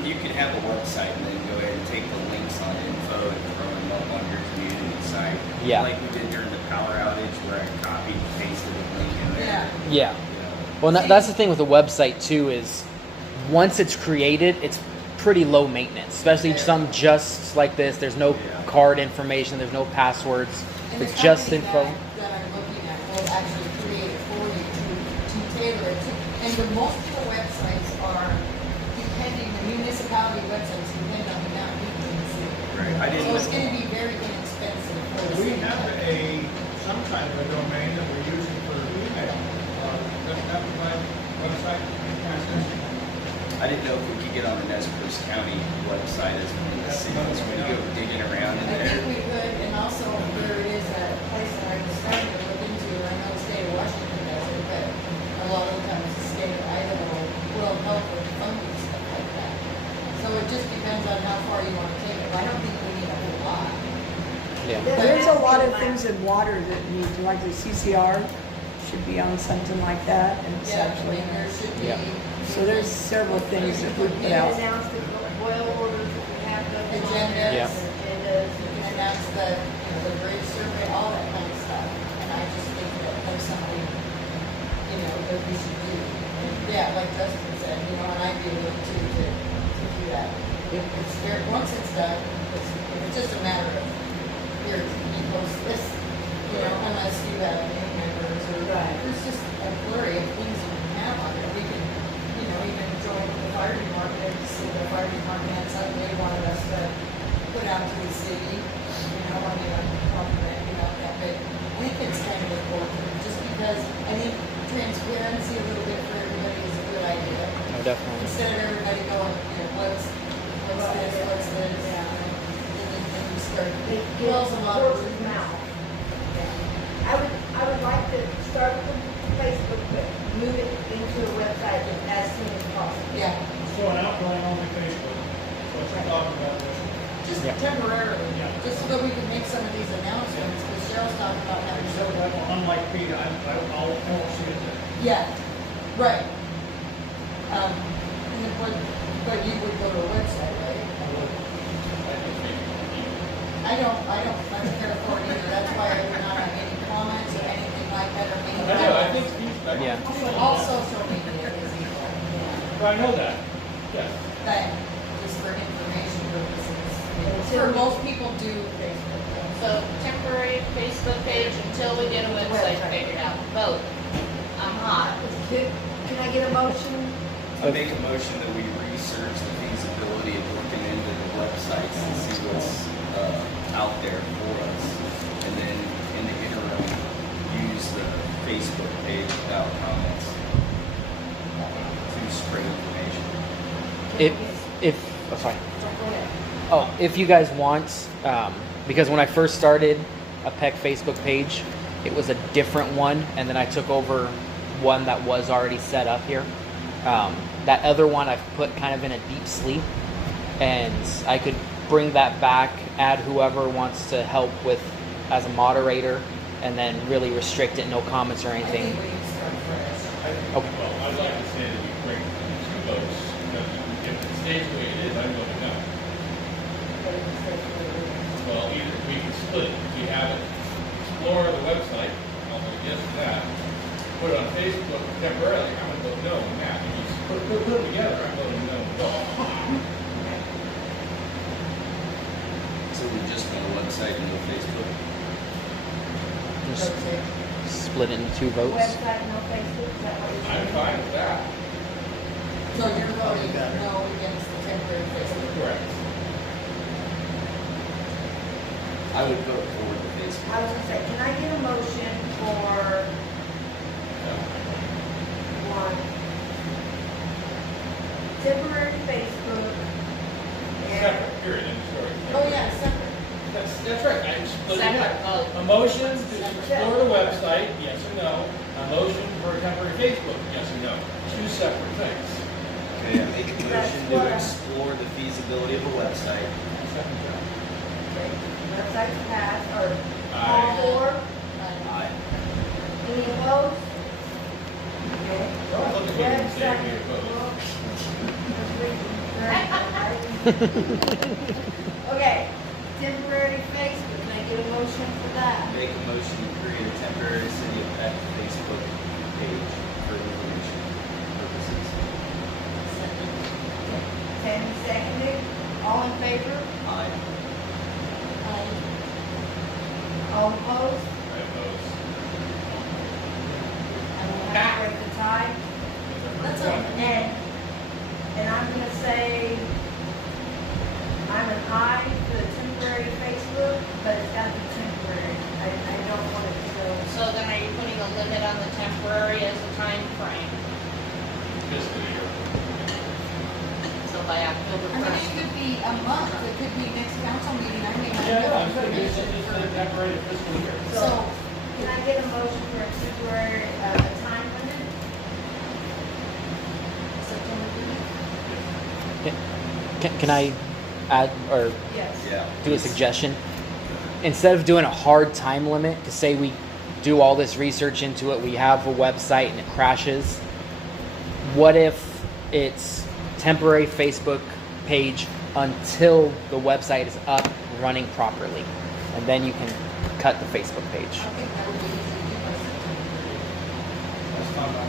You could have a website and then go ahead and take the links on info and throw them up on your community site. Yeah. Like we did during the power outage where I copied and pasted a link in there. Yeah. Yeah. Well, that's the thing with a website too is once it's created, it's pretty low maintenance, especially some just like this. There's no card information, there's no passwords. And the It's just company info. that I'm looking at will actually create it for you to tailor it to. And most of the websites are depending, the municipality websites depend on the amount of people in the city. Right. I didn't. So it's gonna be very inexpensive for the We city. have some kind of a domain that we're using for email. Doesn't that provide website access? I didn't know if we could get on the Nez Perce County website as one of the cities when you go digging around in I there. think we could, and also there is a place that I was starting to look into, and I know the state of Washington does it, but a lot of times the state of Idaho will help with funding stuff like that. So it just depends on how far you want to take it. I don't think we need a whole lot. Yeah. There's a lot of things in water that need, like the CCR should be on something like that and Yeah, I such. mean, there should be. Yeah. So there's several things that we put And out. announce the boil orders that we have those on Agendas. there, Yeah. agendas. You can announce the bridge survey, all that kind of stuff. And I just think that there's something, that we should do. And yeah, like Justin said, and I'd be willing to do that. If it's there, once it's done, it's just a matter of, here, you post this, unless you have any members or, there's just a flurry of things you can have on there. We can, even join the fire department, and see the fire department had something they wanted us to put out to the city, I mean, I'm complimenting about that, but I think it's kind of important, just because I think transparency a little bit for everybody is a good idea. No, definitely. Instead of everybody going, what's this, and then you start, It it gives kills a lot of. word of mouth. I would like to start with Facebook, but move it into a website as soon as possible. Yeah, So an outgoing only Facebook, what you're talking about there. just Yeah. temporarily, Yeah. just so that we can make some of these announcements, because Cheryl's talking about having. So unlike Pete, I won't see it there. Yeah, right. But you would go to a website, right? I don't care for it either, that's why I would not have any comments or anything like that, or any. I think Steve's back. Yeah. All social media is equal, I know that, yes. but just for information purposes. For most people do Facebook. So temporary Facebook page until we get a website figured out. Vote. I'm hot. Can I get a motion? I make a motion that we research the feasibility of looking into the websites and see what's out there for us. And then in the interim, use the Facebook page without comments to spread information. If you guys want, because when I first started a Peck Facebook page, it was a different one, and then I took over one that was already set up here. That other one I've put kind of in a deep sleep, and I could bring that back, add whoever wants to help with as a moderator, and then really restrict it, no comments or I anything. think we can start fresh. Okay. Well, I'd like to say that we bring 2 votes, because if it stays the way it is, I'm voting no. Well, either we can split it. If we have it, explore the website, I'll vote yes to that. Put it on Facebook temporarily, I'm gonna vote no on that. If you put them together, I'm voting no on both. So we just got a website and no Facebook? Just split it into 2 votes. Website, no Facebook, is that what you're saying? I'm fine with that. So you're voting no against the temporary Facebook? Correct. I would vote for the Facebook. I was gonna say, can I get a motion for one temporary Facebook and Separate, period, end of story. Oh, yeah, separate. That's right, I'm splitting it Separate up. vote. A motion to explore the website, yes or no. A motion for a temporary Facebook, yes or no. 2 separate things. Okay, I make a That's motion what to I- explore the feasibility of a website. websites passed, or all Aye. four? Aye. Any opposed? Okay. Don't look at me and say we Website. opposed. Okay, temporary Facebook, can I get a motion for that? Make a motion to create a temporary City of Peck Facebook page for information purposes. Tammy seconded, all in favor? Aye. All opposed? I oppose. I don't have to break the tie. That's okay. And I'm gonna say, I'm an aye for the temporary Facebook, but it's gotta be temporary. I don't want it to go. So then are you putting a limit on the temporary as a time frame? Fiscal year. So by October I mean, it 1st? could be a month, it could be next council meeting, I may not Yeah, know I'm saying it's information just for. a temporary fiscal year. So, can I get a motion for a temporary, a time limit? September 30th. Can I add or Yes. Yeah. do a suggestion? Instead of doing a hard time limit, to say we do all this research into it, we have a website and it crashes, what if it's temporary Facebook page until the website is up running properly, and then you can cut the Facebook page? I think that would be easy to do by September 30th. That's not my.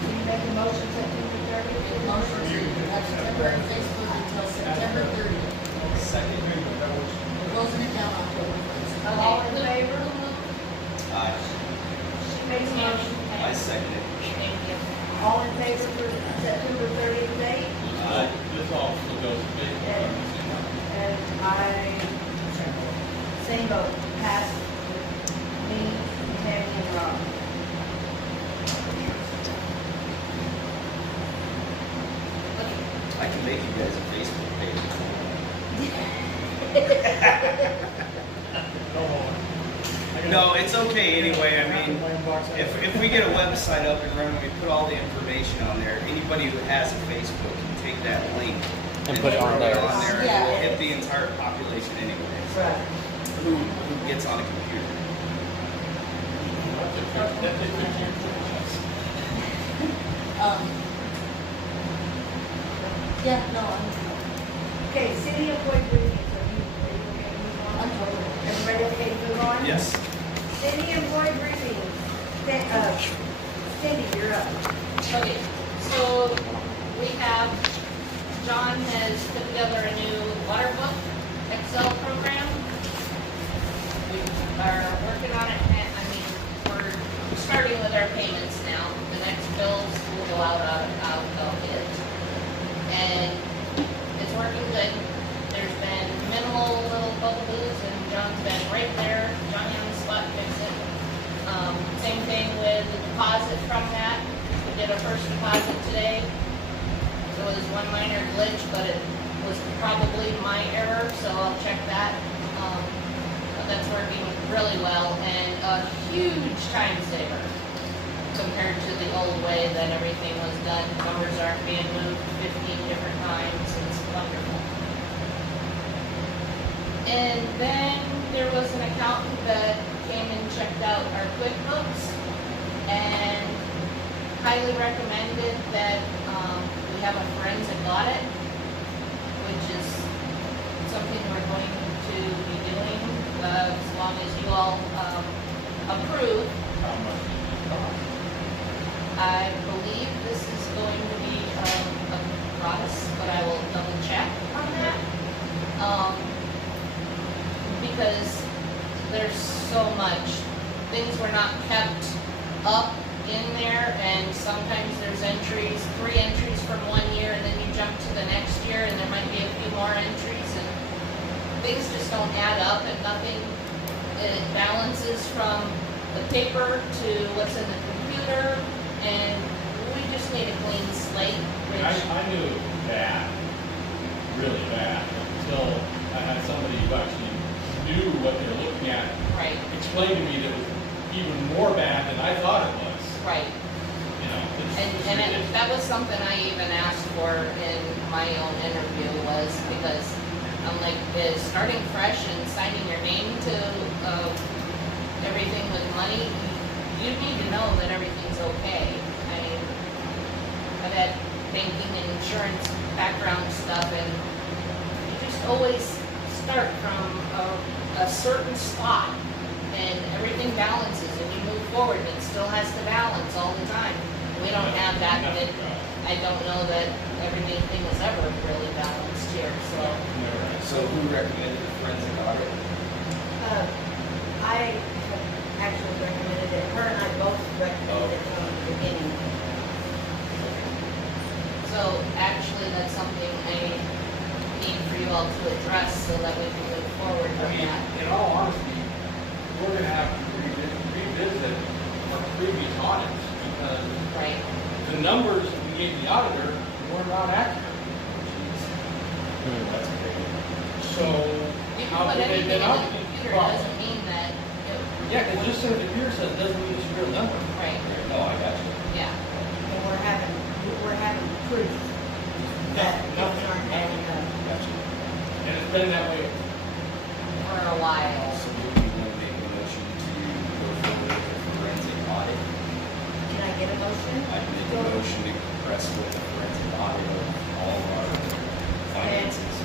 Can you make a motion September 30th? Motion to have temporary Facebook until September 30th. Second. We're closing it down October 1st. All in favor? Aye. She makes a motion. I second it. Thank you. All in favor for September 30th date? Aye. This all still goes to Facebook. And I, same vote, passed with me, Tammy, and Rob. I can make you guys a Facebook page. No, it's okay anyway. I mean, if we get a website up and running, we put all the information on there. Anybody who has a Facebook can take that link And put it on throw there. and Yeah. it will hit the entire population anyway. Right. Who gets on a computer? That's a 50-year process. Yeah, no, I'm, Okay, city employee briefings, are you okay to move on? I'm totally. Everybody okay to move on? Yes. City employee briefings, Cindy, you're up. Okay, so we have, John has put together a new water book Excel program. We are working on it, and I mean, we're starting with our payments now. The next bills will go out of it. And it's working good. There's been minimal little bugaboos, and John's been right there, Johnny on the spot, fix it. Same thing with the deposit from that. We did our first deposit today. It was one minor glitch, but it was probably my error, so I'll check that. that's working really well and a huge time saver compared to the old way that everything was done. Numbers aren't being moved 15 different times. It's wonderful. And then there was an accountant that came and checked out our QuickBooks and highly recommended that we have a forensic audit, which is something we're going to be doing as long as you all approve. How much does it cost? I believe this is going to be a goddess, but I will double check on that. Because there's so much. Things were not kept up in there, and sometimes there's entries, 3 entries from one year, and then you jump to the next year, and there might be a few more entries, and things just don't add up, and nothing, it balances from the paper to what's in the computer, and we just need a clean slate, which, I knew it was bad, really bad, until I had somebody who actually knew what they were looking at right, explain to me that it was even more bad than I thought it was. right. You know, it's And that was something I even asked for in my own interview, was because I'm like, is starting fresh and signing your name to everything with money, you need to know that everything's okay. I mean, I've had banking and insurance background stuff, and you just always start from a certain spot, and everything balances, and you move forward, and it still has to balance all the time. We don't have that, and I don't know that everything is ever really balanced here, so. So who recommended the forensic audit? I have actually recommended it, her and I both recommended it from the beginning. So actually, that's something I need for you all to address so that we can move forward I with mean, that. in all honesty, we're gonna have to revisit our previous audits, because Right, the numbers we gave the auditor were not accurate. That's great. So, you can how put could they anything in been the out? computer, it doesn't mean that, Yeah, because just so the computer says, doesn't mean it's a real number. right, No, I got you. yeah. And we're having proof that things aren't adding up. Gotcha. And it's been that way. For a while. So do we want to make a motion to go forward with the forensic audit? Can I get a motion? I'd make a motion to press with the forensic audit of all of our finances.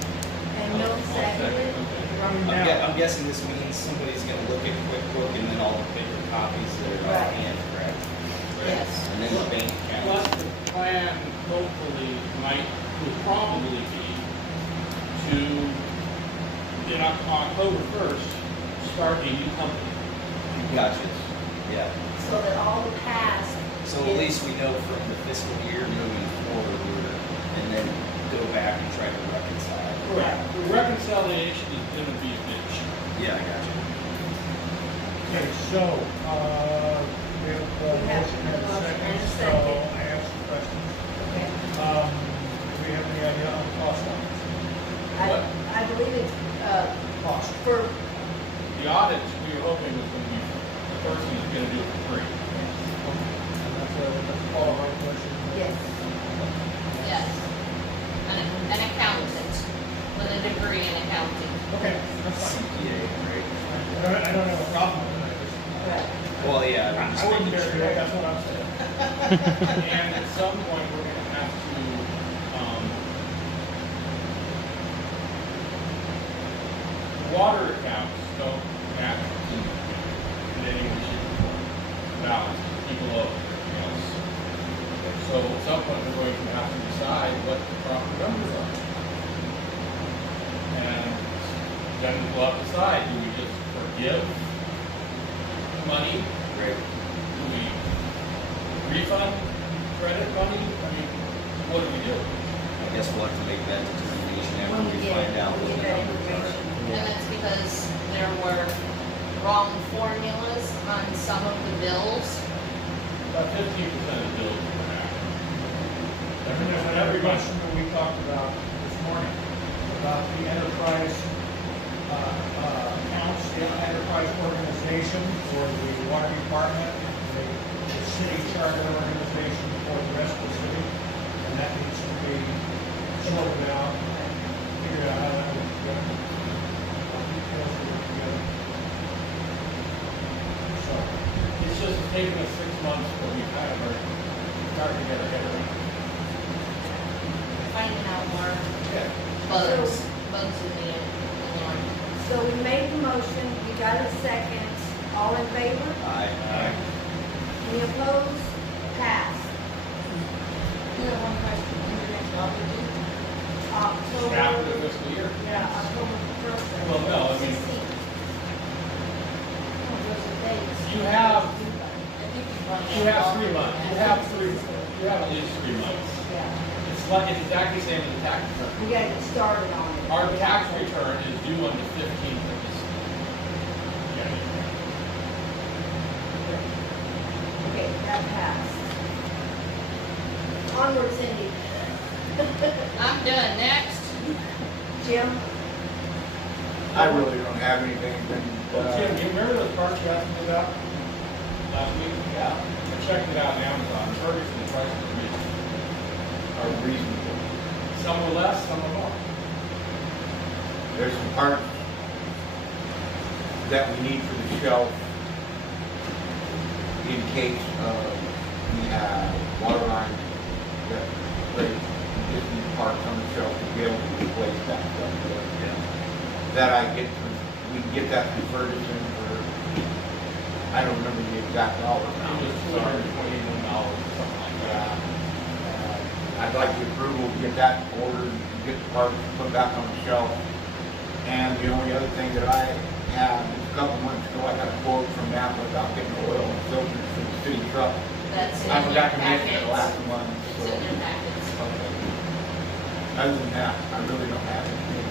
And no second? I'm guessing this means somebody's gonna look at QuickBook and then all the paper copies that are on Right. hand, correct? Yes. And then the bank Plus, account. the plan hopefully would probably be to, in October 1st, start a new company. Gotcha. Yeah. So that all the past. So at least we know from the fiscal year moving forward, and then go back and try to reconcile. Correct. The reconciliation is gonna be a bitch. Yeah, I got you. Okay, so, we have a We have motion and a a motion second, and a so second. I have some questions. Okay. Do we have any idea on the cost lines? I believe it's, Cost. for, The audits, we were hoping was gonna be, the person is gonna do it for free. And that's a qualified question. yes. Yes. An accountant with a degree in accounting. Okay, that's fine. CPA, right? I don't have a problem with it. Correct. Well, yeah, I'm just I wouldn't making dare do sure. it, that's what I'm saying. And at some point, we're gonna have to, water accounts don't match in any way, shape, or form. Balance, people owe, you know. So at some point, we're going to have to decide what the proper numbers are. And then we'll have to decide, do we just forgive money? Right. Do we refund credit money? I mean, what do we do? I guess we'll have to make that determination after When we we find out get what the that numbers are. information. And that's because there were wrong formulas on some of the bills. About 15% of the bills were accurate. And there's another question that we talked about this morning, about the enterprise account announced the enterprise organization for the water department, the city charter organization for the rest of the city, and that needs to be sorted out, figured out how that would go. Details will work together. So, It's just taken us 6 months, but we kind of are starting to get our head around it. Finding out more bugs in the alarm. So we made the motion, you got a second, all in favor? Aye. Any opposed? Pass. You have one question, when your next audit due? After the October, fiscal year. yeah, October first. Well, no, I mean, 16th. Oh, those are dates. you have, I think he's running you have out. 3 months. You have at least 3 months. Yeah, It's exactly the same as the tax return. we gotta get started on it. Our tax return is due on the 15th of this January. Okay, that passed. Onward, Cindy. I'm done. Next. Jim? I really don't have anything, Well, Tim, you remember those parts you asked me about last week? yeah, I checked it out on Amazon. Ferguson prices are reasonable. are reasonable. Some are less, some are more. There's some parts that we need for the shelf in case we have water lines that break, just need parts on the shelf to be able to replace that stuff. That we can get that from Ferguson for, I don't remember the exact dollar amount. It was $221 or something like that. I'd like the approval to get that ordered, get the parts put back on the shelf. And the only other thing that I have, a couple months ago, I got a quote from Napa about getting oil and filters for the city truck. That's in I your forgot to mention it packets. last month, It's so. in your packets. Other than that, I really don't have anything.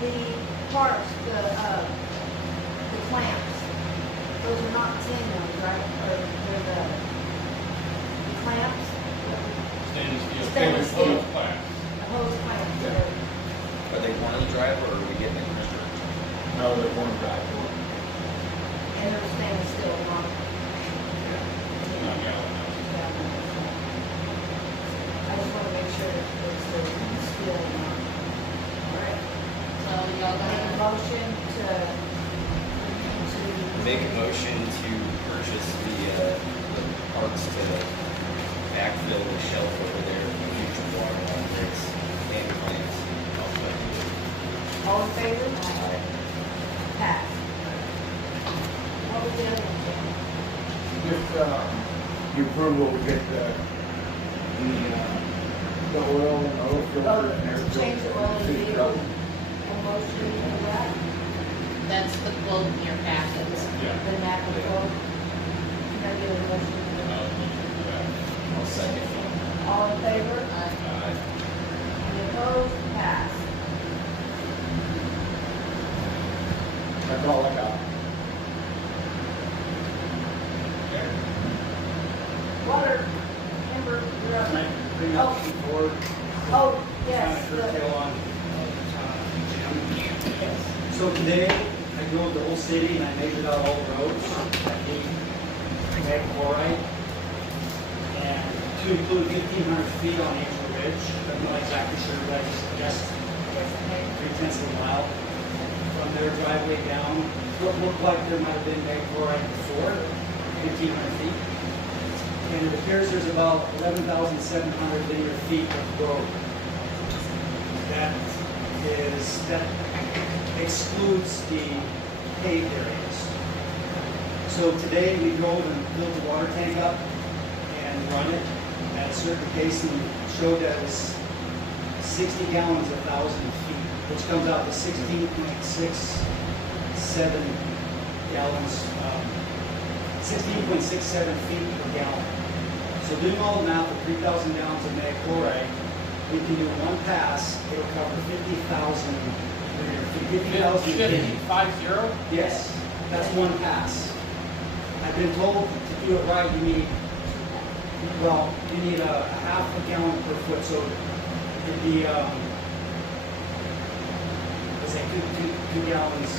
The parts, the clamps, those are not tin ones, right? Or they're the clamps, Stainless steel. Stainless steel. Hose clamps. the hose clamps, they're- Are they one driver or are we getting a printer? No, they're one drive. and they're stainless steel, not. Not galvanized. I just want to make sure that it's the steel or not. All right, So y'all make a gonna, motion to. Make a motion to purchase the parts to backfill the shelf over there for future water line breaks and clamps. All in favor? Pass. What was the other one, Jim? Just, the approval to get the oil and oil filter and air filter. Change the oil and for the city vehicle. truck. A motion for that, that's the quote in your packets. Yeah. the NAPA code. Can I get a motion? I'll second. All in favor? Uh, Any opposed? Pass. That's all I got. Water, Amber, you're up. Can I bring up the board? Oh, Kind yes. of curtail on, Jim. So today, I drove the whole city and I measured out all the roads that need mag chloride. And to include 1,500 feet on Angel Ridge, I'm not exactly sure, but I just 3/10 of a mile from their driveway down. What looked like there might have been mag chloride before, 1,500 feet. And it appears there's about 11,700 linear feet of road. That excludes the paved areas. So today we drove and filled the water tank up and run it at a certain pace and showed that it was 60 gallons a 1,000 feet, which comes out to 16.67 gallons, 16.67 feet per gallon. So doing all the math with 3,000 gallons of mag chloride, we can do one pass, it'll cover 50,000 linear feet, 50,000 feet. 50? Yes, that's one pass. I I've been told to do it right, you need a half a gallon per foot, so it'd be, let's say two gallons,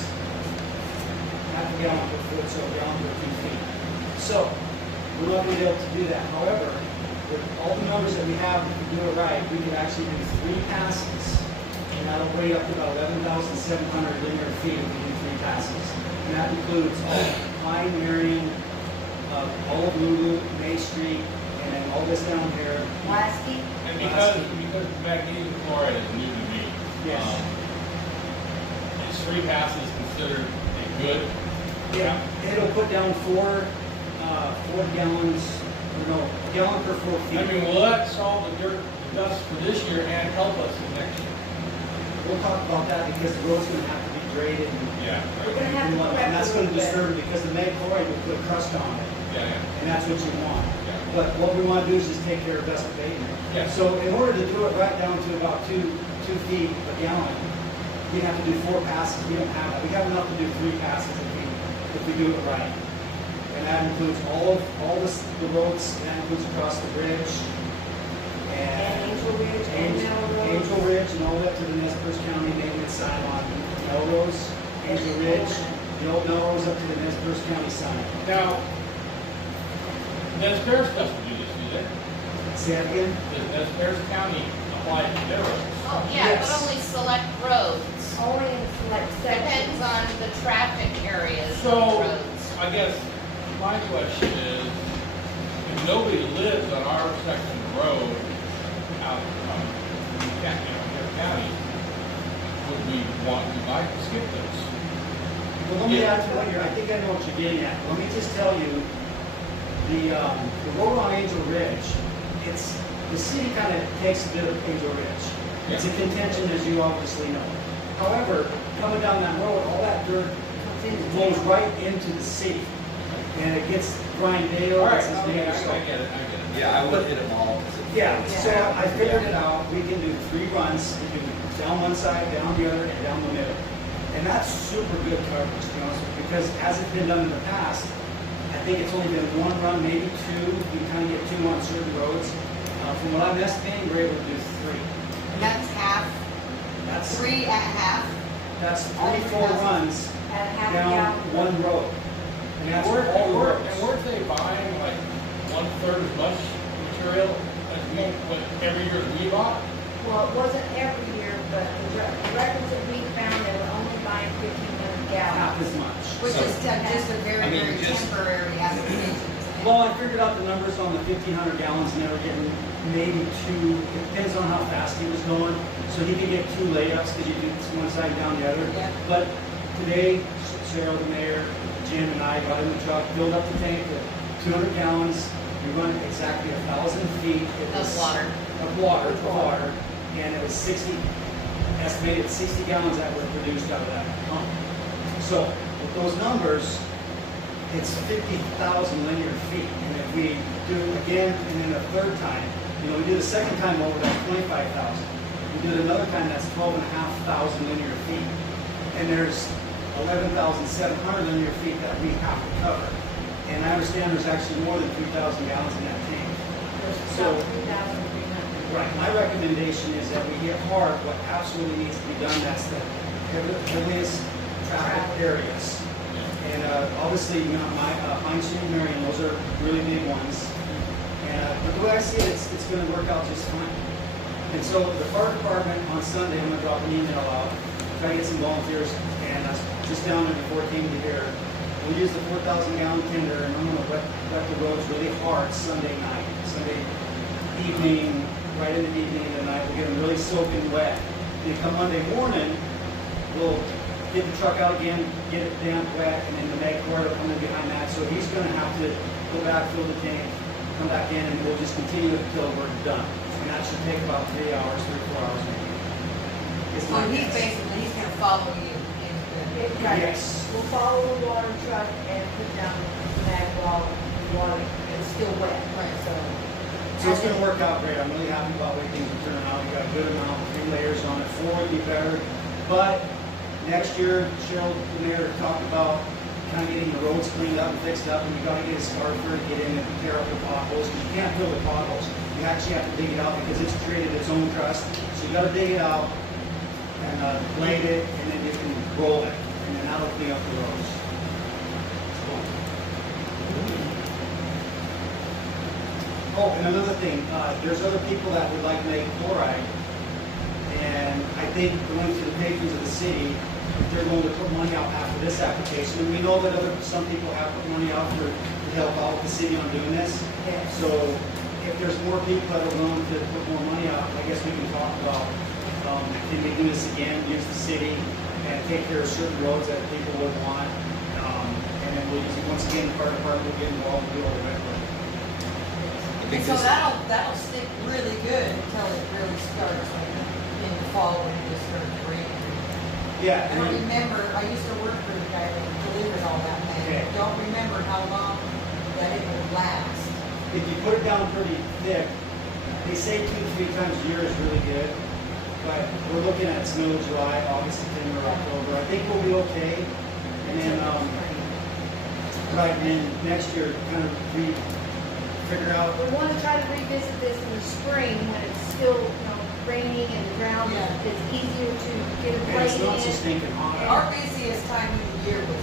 half a gallon per foot, so a gallon per 2 feet. So, we're not gonna be able to do that. However, with all the numbers that we have, if we do it right, we could actually do 3 passes, and that'll weigh up to about 11,700 linear feet if we do 3 passes. And that includes all Pine, Marion, all of Lulu, May Street, and then all this down here. Lasky, And because magnesium chloride is new to me. Yes. Is 3 passes considered a good? Yeah, it'll put down 4 gallons, or no, a gallon per 4 feet. I mean, will that solve the dirt, the dust for this year and help us in next year? We'll talk about that because the road's gonna have to be graded and Yeah. we're gonna have to correct and that's a gonna little bit. disturb it because the mag chloride will put crust on it, Yeah, and that's what you want. yeah. But what we wanna do is just take care of dust abatement. Yeah. So in order to do it right down to about 2 feet a gallon, we have to do 4 passes. We don't have that. We have enough to do 3 passes if we do it right. And that includes all the roads, that includes across the bridge. and Angel Ridge, and Melrose. Angel Ridge and all the way up to the Nez Perce County maintenance sign on Melrose, Angel Ridge, the old Melrose up to the Nez Perce County sign. Now, Nez Perce doesn't do this, do they? Say that again? Does Nez Perce County apply to their roads? Oh, yeah, Yes. but only select roads. Only in select sections. Depends on the traffic areas of So, the roads. I guess my question is, if nobody lives on our section of road out in Jeff County, would we want to like to skip those? Well, let me add to what I think I know what you're getting at. Let me just tell you, the road on Angel Ridge, the city kind of takes a bit of Angel Ridge. It's a contention, as you obviously know. However, coming down that road, all that dirt flows right into the city. And it gets Brian Dale, All right, it's his okay, neighbor, I so. get it, I get it. Yeah, I would hit them all. 'cause it- Yeah, so I figured Yeah. it out. We can do 3 runs. We can do down one side, down the other, and down the middle. And that's super good coverage, to be honest with you, because as it's been done in the past, I think it's only been 1 run, maybe 2. You kind of get 2 on certain roads. From what I'm estimating, we're able to do 3. And that's half, That's 3 at half. that's 3-4 runs At a half down gallon. 1 road. And that's Weren't- all the weren't- roads. And weren't they buying like 1/3 as much material as what every year we bought? Well, it wasn't every year, but the records that we found, they were only buying 1,500 gallons. Half as much. Which So- is just a very, I mean, very just- temporary application. Well, I figured out the numbers on the 1,500 gallons, and they were getting maybe 2, it depends on how fast he was going. So he could get 2 layups, because you do one side down the other. Yeah. But today, Cheryl, the mayor, Jim, and I got in the truck, filled up the tank with 200 gallons. We run exactly 1,000 feet. It Of was- water. Of water, and it was 60, estimated 60 gallons that were produced out of that pump. So with those numbers, it's 50,000 linear feet. And if we do it again and then a third time, we do the second time over, that's 25,000. We do it another time, that's 12,500 linear feet. And there's 11,700 linear feet that we have to cover. And I understand there's actually more than 3,000 gallons in that tank. So, 3,300. right, my recommendation is that we hit hard what absolutely needs to be done, that's the heaviest traffic areas. And obviously, Pine Street and Marion, those are really big ones. And, but the way I see it, it's going to work out just fine. And so the fire department on Sunday, I'm going to drop an email out, try to get some volunteers, and I was just down there before it came to here. We'll use the 4,000 gallon tender, and I'm going to wet the roads really hard Sunday night, Sunday evening, right in the evening and the night. We'll get them really soaking wet. Then come Monday morning, we'll get the truck out again, get it damp wet, and then the mag cord will come in behind that. So he's going to have to go back, fill the tank, come back in, and we'll just continue it until we're done. And that should take about 3 hours, 3 or 4 hours maybe. It's So my he's guess. basically, he's gonna follow you into Right. Yes. We'll follow the water truck and put down the bag while the water is still wet. right, so. So it's gonna work out great. I'm really happy about the way things are turning out. We got a good amount, 3 layers on it. 4 would be better. But next year, Cheryl, the mayor, talked about kind of getting the roads cleaned up and fixed up, and you gotta get a scarifer to get in and tear up the potholes, because you can't fill the potholes. You actually have to dig it out because it's created its own crust. So you gotta dig it out and blade it, and then you can roll it, and then that'll clean up the roads. Oh, and another thing, there's other people that would like mag chloride, and I think going to the patrons of the city, they're going to put money out after this application. And we know that some people have put money out to help out the city on doing this. Yes. So if there's more people that are willing to put more money out, I guess we can talk about, can we do this again, use the city, and take care of certain roads that people would want. And then we'll use, once again, the fire department will get involved and do all the red work. And so that'll stick really good until it really starts, like in the fall when it just starts raining. Yeah. I don't remember, I used to work for the guy that delivered all that Okay. man. Don't remember how long that it would last. If you put it down pretty thick, they say 2 to 3 times a year is really good. But we're looking at snow July, August, September, October. I think we'll be okay. And then, right, and then next year, kind of figure out. We want to try to revisit this in the spring when it's still, raining and the ground Yeah. is easier to get a And blade it's not so in. stinking hot. Our busiest time of the year was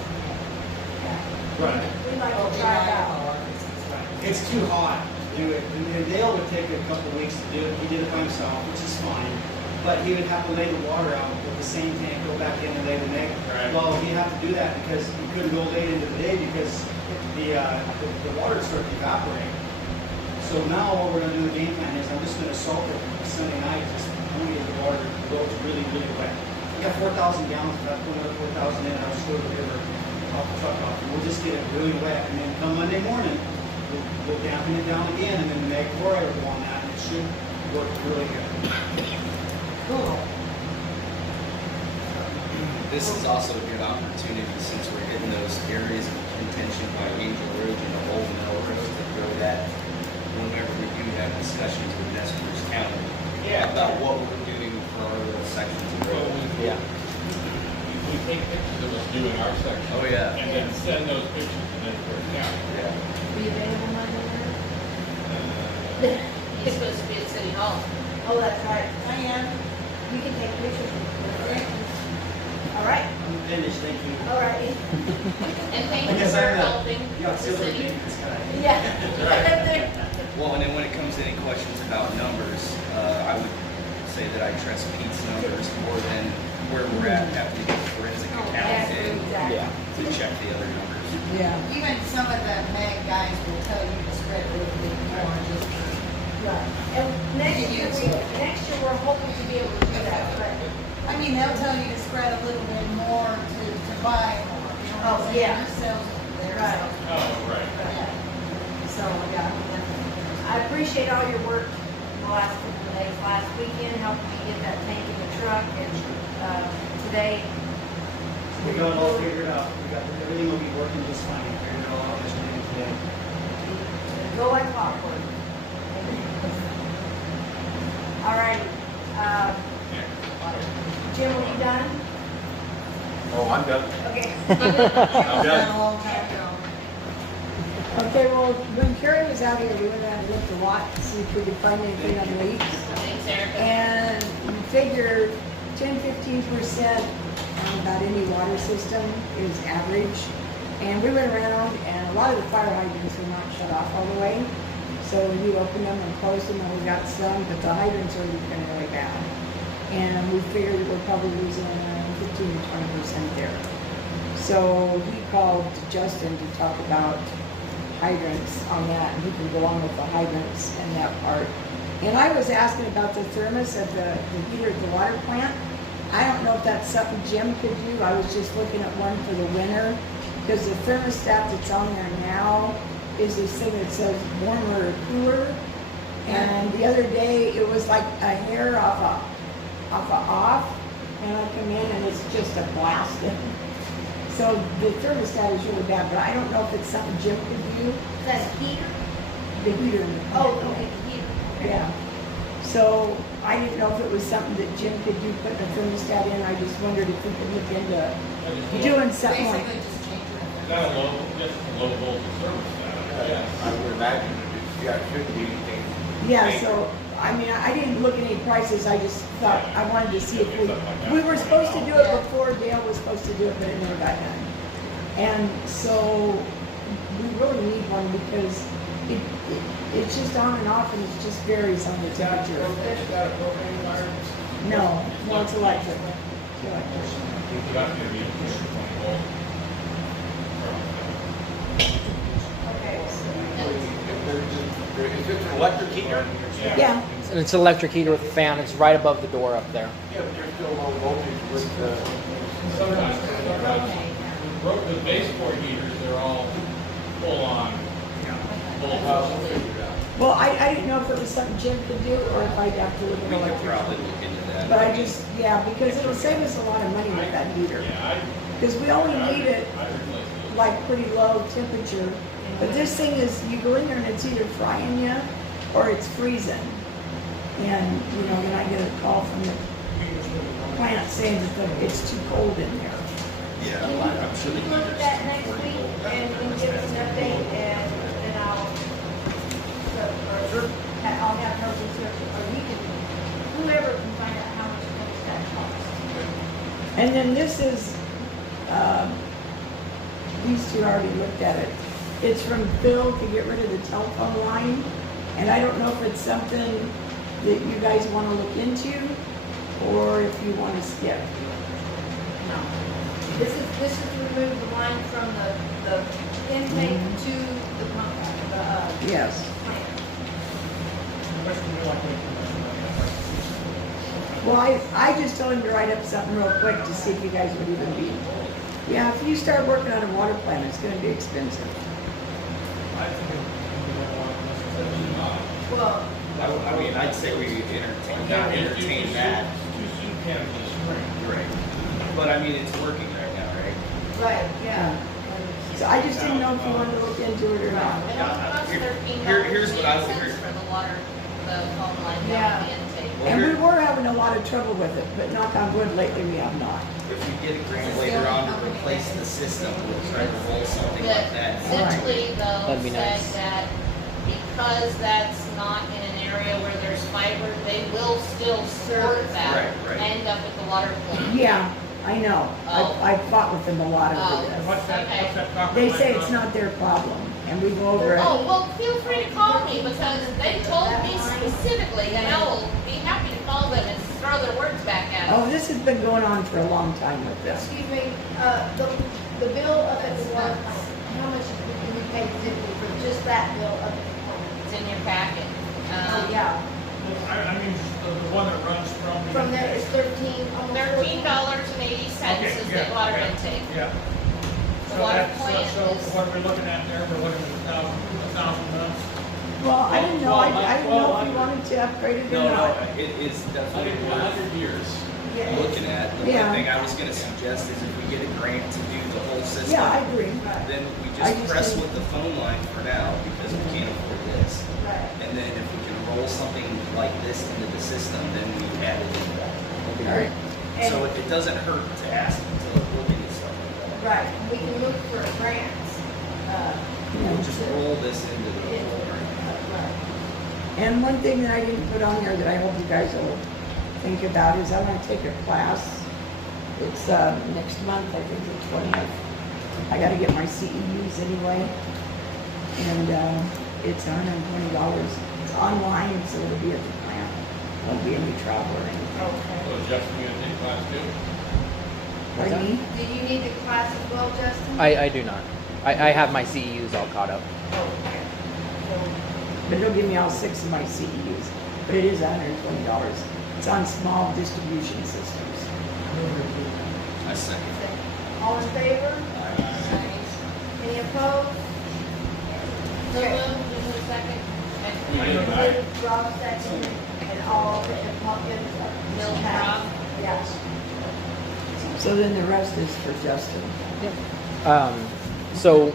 Right. We like oh, to try it July, out. August. It's too hot to do it. And Dale would take a couple weeks to do it. He did it by himself, which is fine. But he would have to lay the water out with the same tank, go back in and lay the neck. Right. Well, he'd have to do that because he couldn't go late into the day because the water started to evaporate. So now what we're gonna do, the game plan is I'm just gonna salt it Sunday night, just only as the water goes really, really wet. We got 4,000 gallons, if I put another 4,000 in, I'll just go to the river, off the truck off, and we'll just get it really wet, and then come Monday morning, we'll dampen it down again, and then the mag chloride will go on that, and it should work really good. Cool. This is also a good opportunity since we're hitting those areas of contention by Angel Ridge and Old Mill Road to throw that whenever we do have discussions with Nespers County. Yeah. About what we're doing for our little sections of Well, road. Yeah. we take pictures of us doing our section. Oh, yeah. And then send those pictures to Newport County. Yeah. Be available Monday night? He's supposed to be at City Hall. Oh, that's right. Diane, You can take pictures. All right, I'm finished, thank you. all right. And thank I you guess for I'm the helping the auxiliary city. maintenance guy. Yeah. Well, and then when it comes to any questions about numbers, I would say that I trust Pete's numbers more than where we're at having to get forensic accounting Exactly. Yeah. to check the other numbers. Yeah. even some of the mag guys will tell you to spread a little bit more just for, Right. And next year we're hoping to be able to do that, but, I mean, they'll tell you to spread a little bit more to buy more. You know what I'm Oh, saying? yeah. Their sales over there, Right. so, Oh, right. yeah. So, yeah, definitely. I appreciate all your work the last couple of days, last weekend, helping me get that tank in the truck, and, today. We got it all figured out. Everything will be working just fine. We figured it all out yesterday and today. Go like clockwork. All right, Jim, are you done? Oh, I'm done. Okay. I'm That was done. a long time ago. Okay, well, when Carrie was out here, we went out and looked a lot to see if we could find anything on leaks. Thanks, Erica. And we figured 10-15% on about any water system is average. And we went around and a lot of the fire hydrants were not shut off all the way. So you open them and close them and we got some, but the hydrants are been really bad. And we figured we're probably losing 15 to 20% there. So he called Justin to talk about hydrants on that, and he can go on with the hydrants and that part. And I was asking about the thermos of the heater at the water plant. I don't know if that's something Jim could do. I was just looking at one for the winter, because the thermostat that's on there now is this thing that says warmer or cooler. And the other day, it was like a hair off a off, and I come in and it's just a blasting. So the thermostat is really bad, but I don't know if it's something Jim could do. Is that a heater? The heater in the Oh, plant. okay, the heater. Okay. Yeah. So I didn't know if it was something that Jim could do, putting a thermostat in. I just wondered if we could look into doing something like. Basically just changing the Is that a low, just a low voltage thermostat? Yes. I would imagine it shouldn't be anything. Yeah, so, I mean, I didn't look at any prices, I just thought, I wanted to see if we were supposed to do it before Dale was supposed to do it, but it never got done. And so, we really need one because it's just on and off and it just varies on the temperature. No, it's electric. It's electric. That's gonna be a 20 volt. Is it an electric heater? Yeah, And it's an electric heater with a fan. It's right above the door up there. Yeah, but there's still low voltage with the. Sometimes, the baseboard heaters, they're all full on. Full. well, I didn't know if it was something Jim could do or if I'd have to look at We could electric. probably look into that. But I just, yeah, because it'll save us a lot of money with that heater. Yeah, Because we only need it I replaced it. like pretty low temperature. But this thing is, you go in there and it's either frying you or it's freezing. And, you know, then I get a call from the plant saying that it's too cold in there. Yeah, Can you, I'm sure the can you look at heaters that can next work. week and give us an update and then I'll have her research or we can, whoever can find out how much that costs. And then this is, these two already looked at it. It's from Phil to get rid of the telephone line. And I don't know if it's something that you guys want to look into or if you want to skip. No. This is to remove the line from the intake to the pump, Yes. plant. Well, I just told him to write up something real quick to see if you guys would even be. Yeah, if you start working on a water plant, it's gonna be expensive. Well, I mean, I'd say we entertain that. Too soon can be spring. Right. But I mean, it's working right now, right? right, yeah. So I just didn't know if you wanted to look into it or not. And it'll cost Here's what I would $13.08 agree. for the water, the phone line Yeah. down the intake. And we were having a lot of trouble with it, but knock on wood, lately we have not. If we get a grant later on to replace the system, we'll try to roll something But like that. simply though, That'd be said nice. that because that's not in an area where there's fiber, they will still sort that, Right. end up at the water plant. Yeah, I know. Oh. I fought with them a lot Oh. over this. What's that copper They line say on? it's not their problem, and we go over it. Oh, well, feel free to call me because they told me specifically and I will be happy to call them and throw their words back at Oh, them. this has been going on for a long time with this. Excuse me, the bill up at the water plant, how much did we pay typically for just that bill up at the plant? It's in your packet. Oh, yeah, I mean, the one that runs from. from there it's 13, almost $13.80 Okay, is yeah, the water okay. intake. Yeah. The So water that's, plant so is, what we're looking at there, we're looking at a thousand months. Well, I didn't know, I didn't know if you wanted to upgrade it or No, not. it is definitely worth 100 years. Yeah, looking at. The Yeah. only thing I was gonna suggest is if we get a grant to do the whole system. Yeah, I agree. Then we I just just press think- with the phone line for now because we can't afford this. right. And then if we can roll something like this into the system, then we add it in that. That'd be great. So it doesn't hurt to ask them to look into stuff like that. Right, we can look for grants, We'll just roll this into the in- whole grant. right. And one thing that I didn't put on there that I hope you guys will think about is I want to take a class. It's next month, I think the 20th. I got to get my CEUs anyway. And it's $120. It's online, so it'll be at the plant. Won't be any travel or anything. Okay. So Justin, you gonna take class too? Pardon me? Do you need the class as well, Justin? I do not. I have my CEUs all caught up. Oh, okay. But it'll give me all 6 of my CEUs. But it is $120. It's on small distribution systems. I second. So, all in favor? Any opposed? so moved, is there a second? Aye. Rob second, and all the Republicans. Bill Rob. Yes. So then the rest is for Justin. So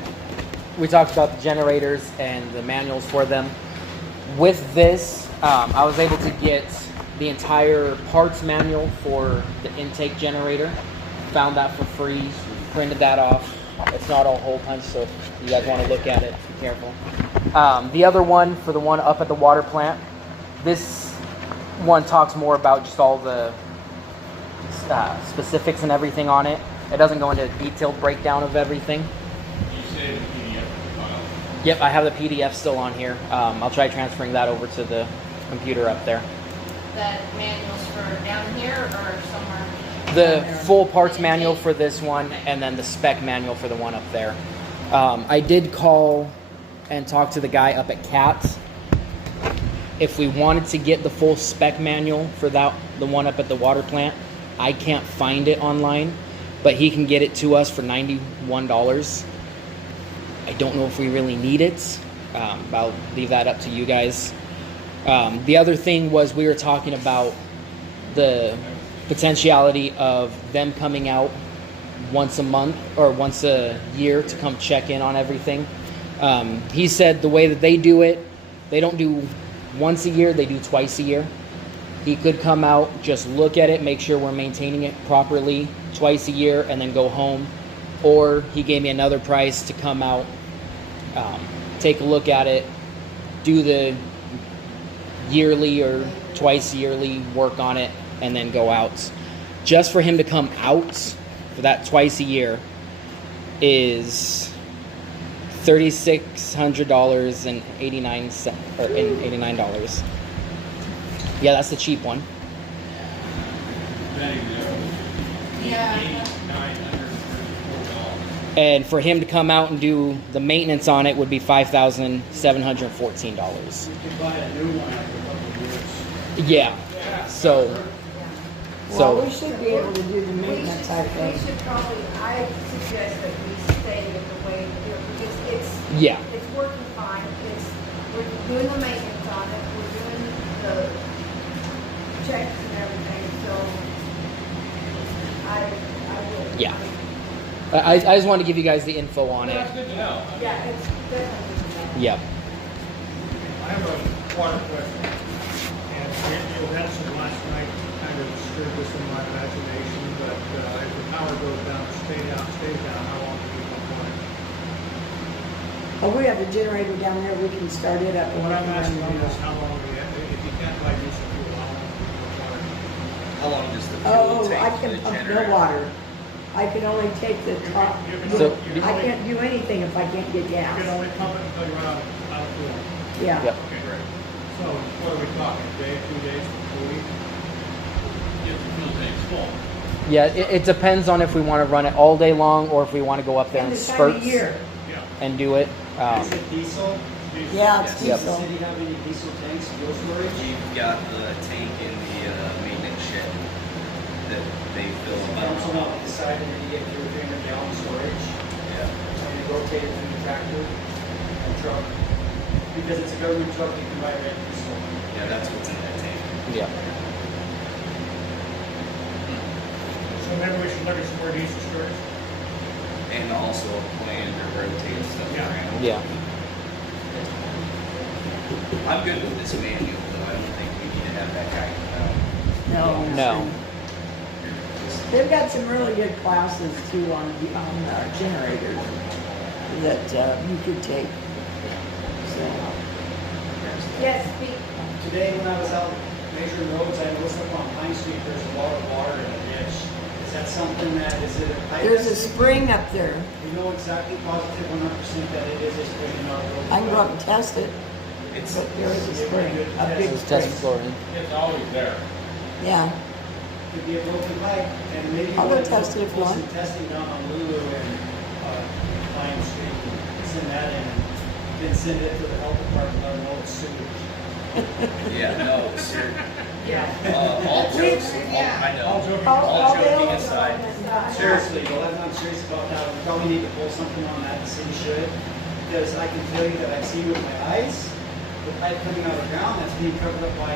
we talked about the generators and the manuals for them. With this, I was able to get the entire parts manual for the intake generator. Found that for free, printed that off, It's not all hole punch, so if you guys want to look at it, be careful. The other one, for the one up at the water plant, this one talks more about just all the specifics and everything on it. It doesn't go into a detailed breakdown of everything. You say the PDF file? Yep, I have the PDF still on here. I'll try transferring that over to the computer up there. That manuals for down here or somewhere? The full parts manual for this one, and then the spec manual for the one up there. I did call and talk to the guy up at CATS. If we wanted to get the full spec manual for the one up at the water plant, I can't find it online, but he can get it to us for $91. I don't know if we really need it. I'll leave that up to you guys. The other thing was we were talking about the potentiality of them coming out once a month or once a year to come check in on everything. He said the way that they do it, they don't do once a year, they do twice a year. He could come out, just look at it, make sure we're maintaining it properly twice a year, and then go home. Or he gave me another price to come out, take a look at it, do the yearly or twice yearly work on it, and then go out. Just for him to come out for that twice a year is $3,600 and $89. Yeah, that's the cheap one. Yeah. And for him to come out and do the maintenance on it would be $5,714. You could buy a new one after a couple of years. Yeah. So Well, we should be able to do the maintenance, I We think. should probably, I suggest that we stay with the way we do it, because it's working fine. We're doing the maintenance on it, we're doing the checks and everything, so I will. yeah. I just wanted to give you guys the info on it. That's good to know. Yeah, it's definitely. Yep. I have a water question, and you had some last night, kind of stirred this in my imagination, but if the power goes down, stays down, how long do we have water? Oh, we have a generator down there, we can start it up. What I'm asking you is how long do we have, if you can't buy diesel fuel, how long do we have water? How long does the fuel Oh, take I for can the pump generator? no water. I can only take the top. So- I can't do anything if I can't get You can gas. only pump it until you run out of fuel. Yeah. Yep. Okay, great. So what are we talking, a day, 2 days, a week? If the fuel tank's full. Yeah, it depends on if we want to run it all day long or if we want to go up there And in the time of spurts year. Yeah. and do it. Is it diesel? Yeah, it's Yep. Does the diesel. city have any diesel tanks, fuel storage? You've got the tank in the maintenance shed that they fill Council up. not decided to get your 300-gallon storage Yeah. and they rotate it through the tractor and truck. Because it's a government truck, you can buy red diesel. Yeah, that's what's in that tank. Yeah. So maybe we should look at some more diesel storage? And also a plan to rotate stuff Yeah. around. Yeah. I'm good with this manual, though. I don't think we need to have that guy come out. No. They've got some really good classes too on generators that you could take. So, Yes, speak. Today, when I was out measuring roads, I noticed up on Pine Street, there's a lot of water in the ditch. Is that something that, is it a pipe? there's a that's leaking? spring up there. We know exactly positive 100% that it is a spring in our road. I can go up and test it, It's but there is a spring, a big Let's test spring. chlorine. It's always there. Yeah. Could be a broken pipe, and maybe. I'll go we'll test it if you pull want. some testing down on Lulu and, Pine Street, and send that in, and then send it to the health department, let them know it's sewage. Yeah, no, sir. Yeah. All jokes, I know. All joking they- aside. Seriously, though, I'm serious about that, we probably need to pull something on that, the city should, because I can tell you that I've seen with my eyes, the pipe coming out of the ground, that's being covered up by a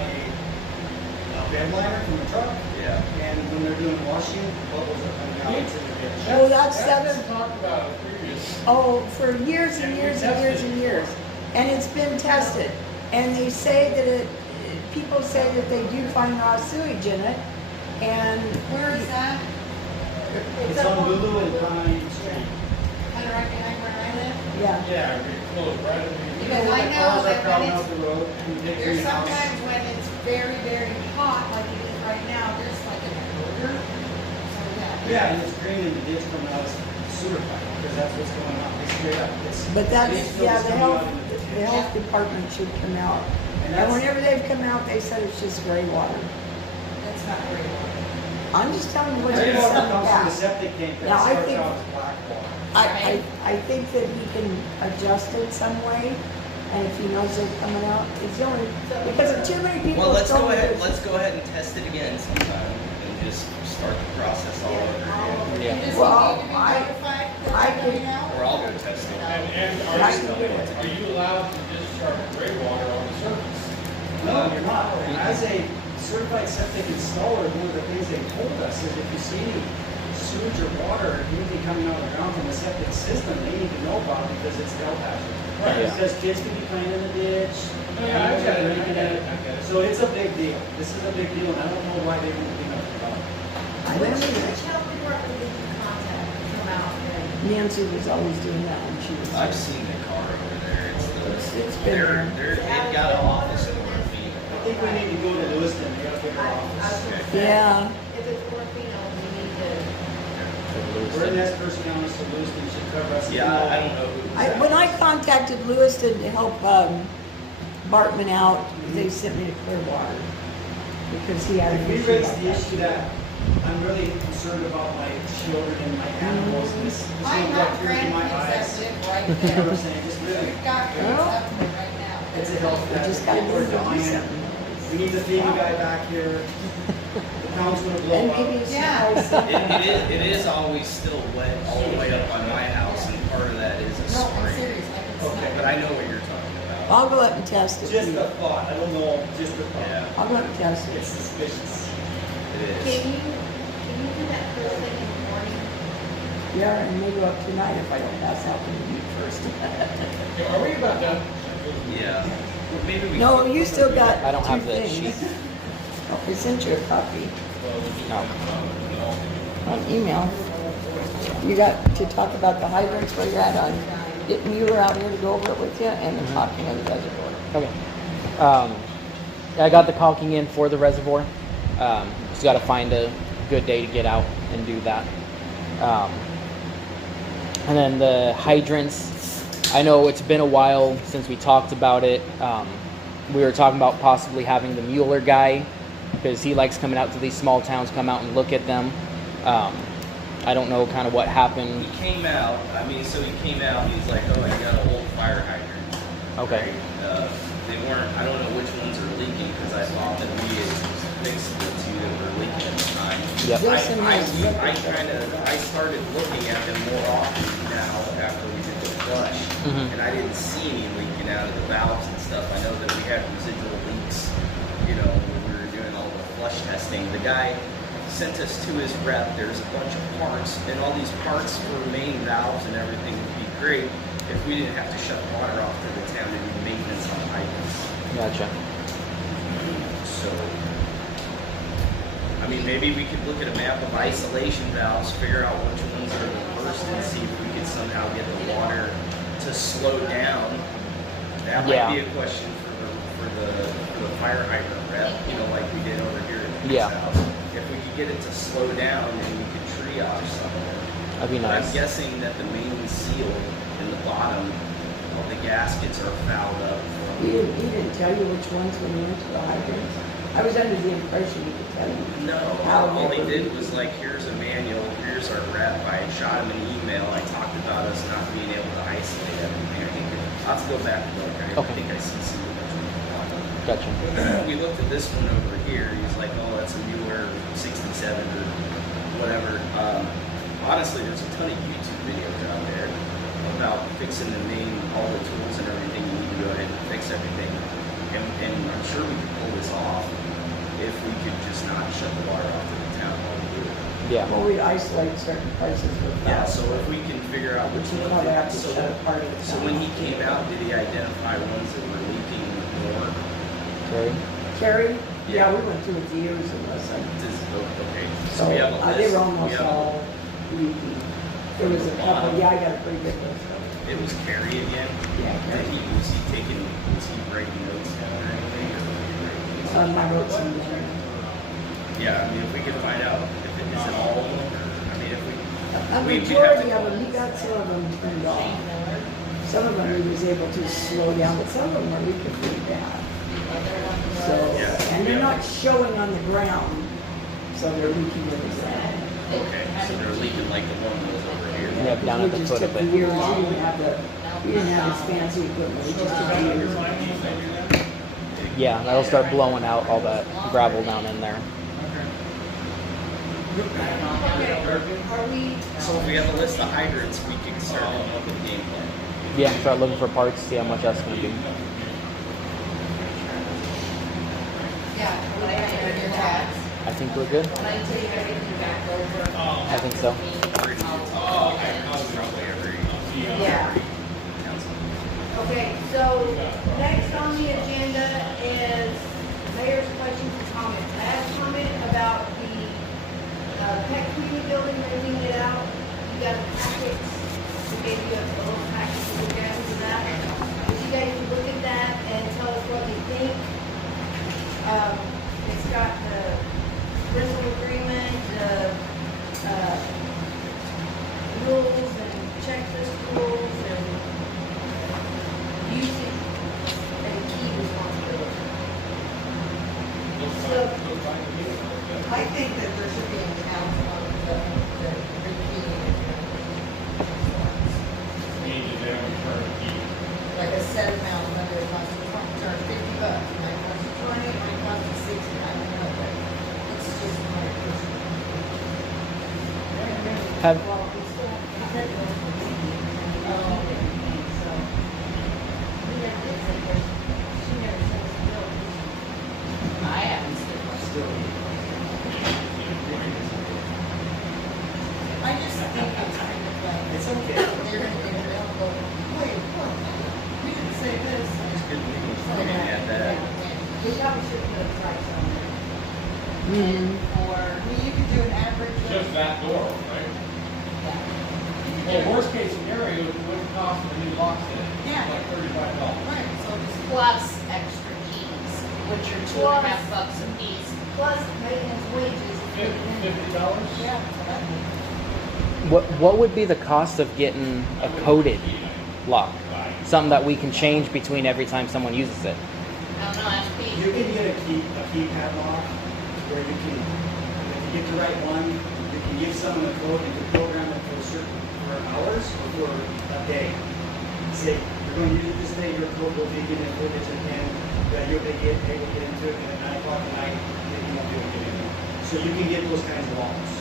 bed liner from the truck, Yeah. and when they're doing washing, bubbles are coming out into the ditch. Oh, that's That's seven, talked about it previous. oh, for years and years and years and years. And it's been tested. And they say that people say that they do find raw sewage in it. And Where is that? It's on Lulu and Pine Street. line right behind where I live? Yeah. Yeah, we close right at the Because I know Cars are that when crowding it's, out the road and hit there's greenhouse. sometimes when it's very, very hot, like it is right now, there's like an odor. So, yeah. Yeah, and it's green in the ditch coming out of sewer pipe, because that's what's going on. It's straight up, it's. But that's, it's yeah, coming the health, out in the ditch. the health department should come out. And And that's, whenever they've come out, they said it's just gray water. That's not very well. I'm just telling you what gray you water said in the comes from the past. septic tank that Now, I starts think- out as black water. I think that he can adjust it some way, and if he knows they're coming out, it's the only, because of too many people. Well, let's told go me ahead, this. let's go ahead and test it again sometime and just start the process all over again. Yeah. Does he Well, need to be I- notified I that could- coming out? Or I'll go test it. And I can do it. are you allowed to discharge gray water on the surface? No, you're not. And as a certified septic installer, one of the things they told us is if you see any sewage or water, anything coming out of the ground from the septic system, they need to know about it because it's health hazard. Right. Yeah. Because kids can be playing in the ditch. No, yeah, I get it, I drinking get it, I get it. So it's a big deal. This is a big deal, and I don't know why they won't be nothing about it. I don't Which either. health department did you contact to come out and? Nancy was always doing that when she was. I've seen the car over there. It's been there. They've got an office in Murphy. I think we need to go to Lewiston, they got a bigger office. Yeah. If it's Portofino, we need to. We're in Nez County, so Lewiston should cover us. Yeah, I don't know who. When I contacted Lewiston to help Bartman out, they sent me to Clearwater because he had an If we issue raise about the that. issue that I'm really concerned about my children and my animals, and this is I gonna have go tears in my grandkids eyes. that live right You know what I'm there. saying, just really, We've got kids up there right now. it's a health We hazard. just gotta People do are dying. something. We need the FEMA guy back here. The town's gonna blow And up. maybe it's Yeah. nice. It is always still wet all the way up on my house, and part of that is a No, I'm spring. serious, like it's Okay. But I know what you're talking about. I'll go up and test it. Just a thought, I don't know, just a thought. Yeah, I'll go up and test it. It's suspicious. it is. Can you do that first thing in the morning? Yeah, and maybe up tonight if I don't pass out from the meat first. Okay, are we about done? Yeah. Well, maybe we. No, you still got I don't two have the things. sheet. Oh, I sent you a copy No. on email. You got to talk about the hydrants where you're at on getting Mueller out here to go over it with you and the caulking of the reservoir. Okay. I got the caulking in for the reservoir. Just got to find a good day to get out and do that. And then the hydrants. I know it's been a while since we talked about it. We were talking about possibly having the Mueller guy because he likes coming out to these small towns, come out and look at them. I don't know kind of what happened. He came out. I mean, so he came out. He's like, "Oh, I got an old fire hydrant." Okay. Right? They weren't. I don't know which ones are leaking because I thought that we had fixed the two that were leaking at the time. Yep. This and this. I started looking at them more often now after we did the flush, Mhm. and I didn't see any leaking out of the valves and stuff. I know that we had residual leaks, you know, when we were doing all the flush testing. The guy sent us to his rep. There's a bunch of parts, and all these parts for main valves and everything would be great if we didn't have to shut the water off to the town and do maintenance on the hydrants. Gotcha. So, I mean, maybe we could look at a map of isolation valves, figure out which ones are the worst, and see if we could somehow get the water to slow down. That might Yeah. be a question for the fire hydrant rep, you know, like we did over here at the Yeah. house. If we could get it to slow down, then we could triage some of it. That'd be But I'm nice. guessing that the main seal in the bottom of the gaskets are fouled up. He didn't tell you which ones when you went to the hydrants? I was under the impression he could tell you. No, How all he they- did was like, here's a manual, here's our rep. I shot him an email. I talked about us not being able to isolate everything. I think I'll have to go back and look. I Okay. think I see some of Gotcha. them. We looked at this one over here. He's like, oh, that's a Mueller 67 or whatever. Honestly, there's a ton of YouTube videos out there about fixing the main, all the tools and everything. You need to go ahead and fix everything. And I'm sure we could pull this off if we could just not shut the water off to the town while we do it. Yeah. Well, we isolate certain places with Yeah, valves. so if we can figure out which You ones. probably have to so, shut a part of the so town when he off. came out, did he identify ones that were leaking more? Terry? Terry? Yeah. Yeah, we went through it years and listened. Okay, So we have a list. they were We almost have- all leaky. There was a couple, yeah, I got a pretty good list of them. It was Carrie again. Yeah, Carrie. Was he writing notes down or anything? I wrote some down. Yeah, I mean, if we could find out if it isn't all of them, or, I mean, if we. A majority of them, he got some of them turned off. Some of them he was able to slow down, but some of them are leaking pretty bad. So, and they're not showing on the ground, so they're leaking really bad. Okay, so they're leaking like the one that was over here. Yeah, down at the foot of It it. just took years, he didn't have his fancy equipment, it just took years. Yeah, that'll start blowing out all that gravel down in there. Are we, So if we have a list of hydrants, we can start coming up with a game plan. Yeah, start looking for parts, see how much that's gonna be. Yeah, what I have in your tax. I think we're good. When I take everything back over. I think so. Probably every Yeah. council. okay, so next on the agenda is mayor's questions and comments. I have a comment about the Peck Community Building, renting it out. You got a packet, we gave you a little packet to look at for that. If you guys can look at that and tell us what you think. It's got the rental agreement, the rules and checklist rules and usage and key responsibility. I think that there should be an announcement on the repeating. Like a set amount, whether it costs $20, $50, it might cost $20, it might cost $60, I don't know, but it's just my personal. Have, Well, we still have to have it. So, we never did say that. She never said it's built. I haven't seen one. I just think it's kind of like. It's okay. They're gonna get it out, go, wait, what? We didn't say this. It's good news. We can add that. We probably should put a price on it. Or, I mean, you could do an average of. Just that door, right? Well, worst case scenario, it would cost a new lock set. Yeah. Like $35. Right, so just. Plus extra keys, which are $2.50 a piece. Plus maintenance wages. $50? Yeah. what would be the cost of getting a coded lock? Something that we can change between every time someone uses it. I don't know, ask Pete. You can get a keypad lock where you can, if you get the right one, you can give someone a code and you can program it for hours or for a day. Say, you're going to use it this day, your code will be given a digit and that you'll be able to get into it, and at 9 o'clock at night, then you won't be able to get in it. So you can get those kinds of locks.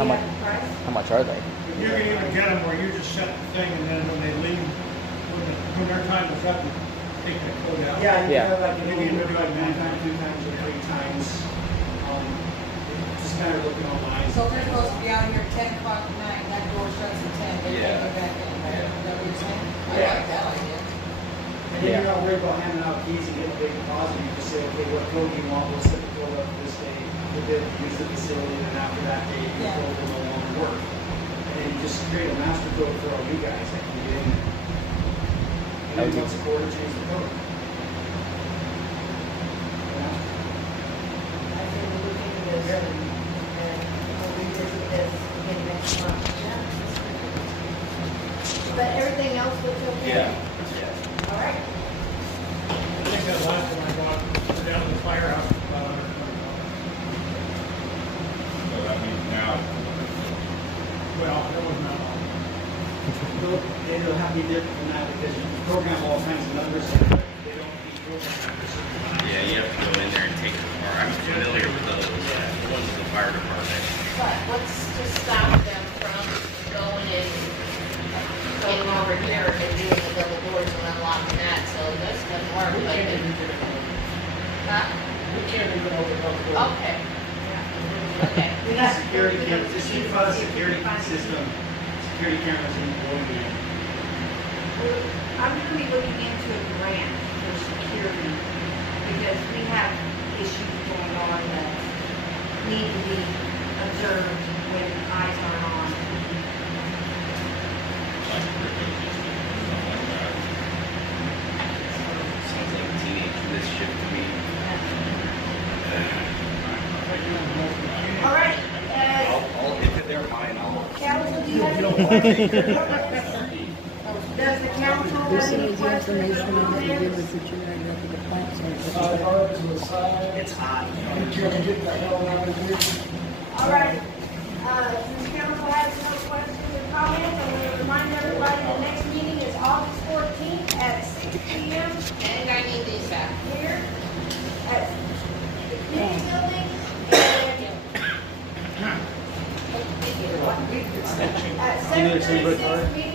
How much? Price? How much are they? You can even get them where you just set the thing and then when they leave, when their time is up, you take the code out. Yeah, you Yeah. can have like, you can do it like 9 times, 2 times, or 3 times. Just kind of looking online. So if they're supposed to be out here 10 o'clock at night, that door shuts at 10, they can't get back in, right? Is that what you're saying? I Yeah. like that idea. And then you're not worried about handing out keys and getting a big deposit. You just say, okay, what code do you want? We'll set the code up this day. We'll use the facility, and then after that day, your Yeah. code will no longer work. And then you just create a master code for all you guys that can get in there. And then once a quarter, change the code. Yeah. I think we look into this and we'll revisit this again next month. But everything else looks okay? Yeah. All right. I think that last one I bought, down to the firehouse, about $120. So that means now, Well, that was not all. It'll have to be different from that because you can program all kinds of numbers. But they don't be program numbers. Yeah, you have to go in there and take it apart. I'm familiar with those, the ones in the fire department. But what's to stop them from going and getting over here and doing the double doors and unlocking that, so this doesn't work, We but can't it, even get it. huh? We can't even open up the door. Okay. Okay. Security cameras, just keep a security system, security cameras in the building. I'm gonna be looking into a grant for security because we have issues going on that need to be observed when eyes aren't on. Does the council have This any is the questions information or I had to give comments? us that you're going to go to the plant center. It's hot. All right, since council has no questions or comments, I'm gonna remind everybody the next meeting is August 14th at 6 p.m. And I need these back. here at the community building. And at 7:36 meeting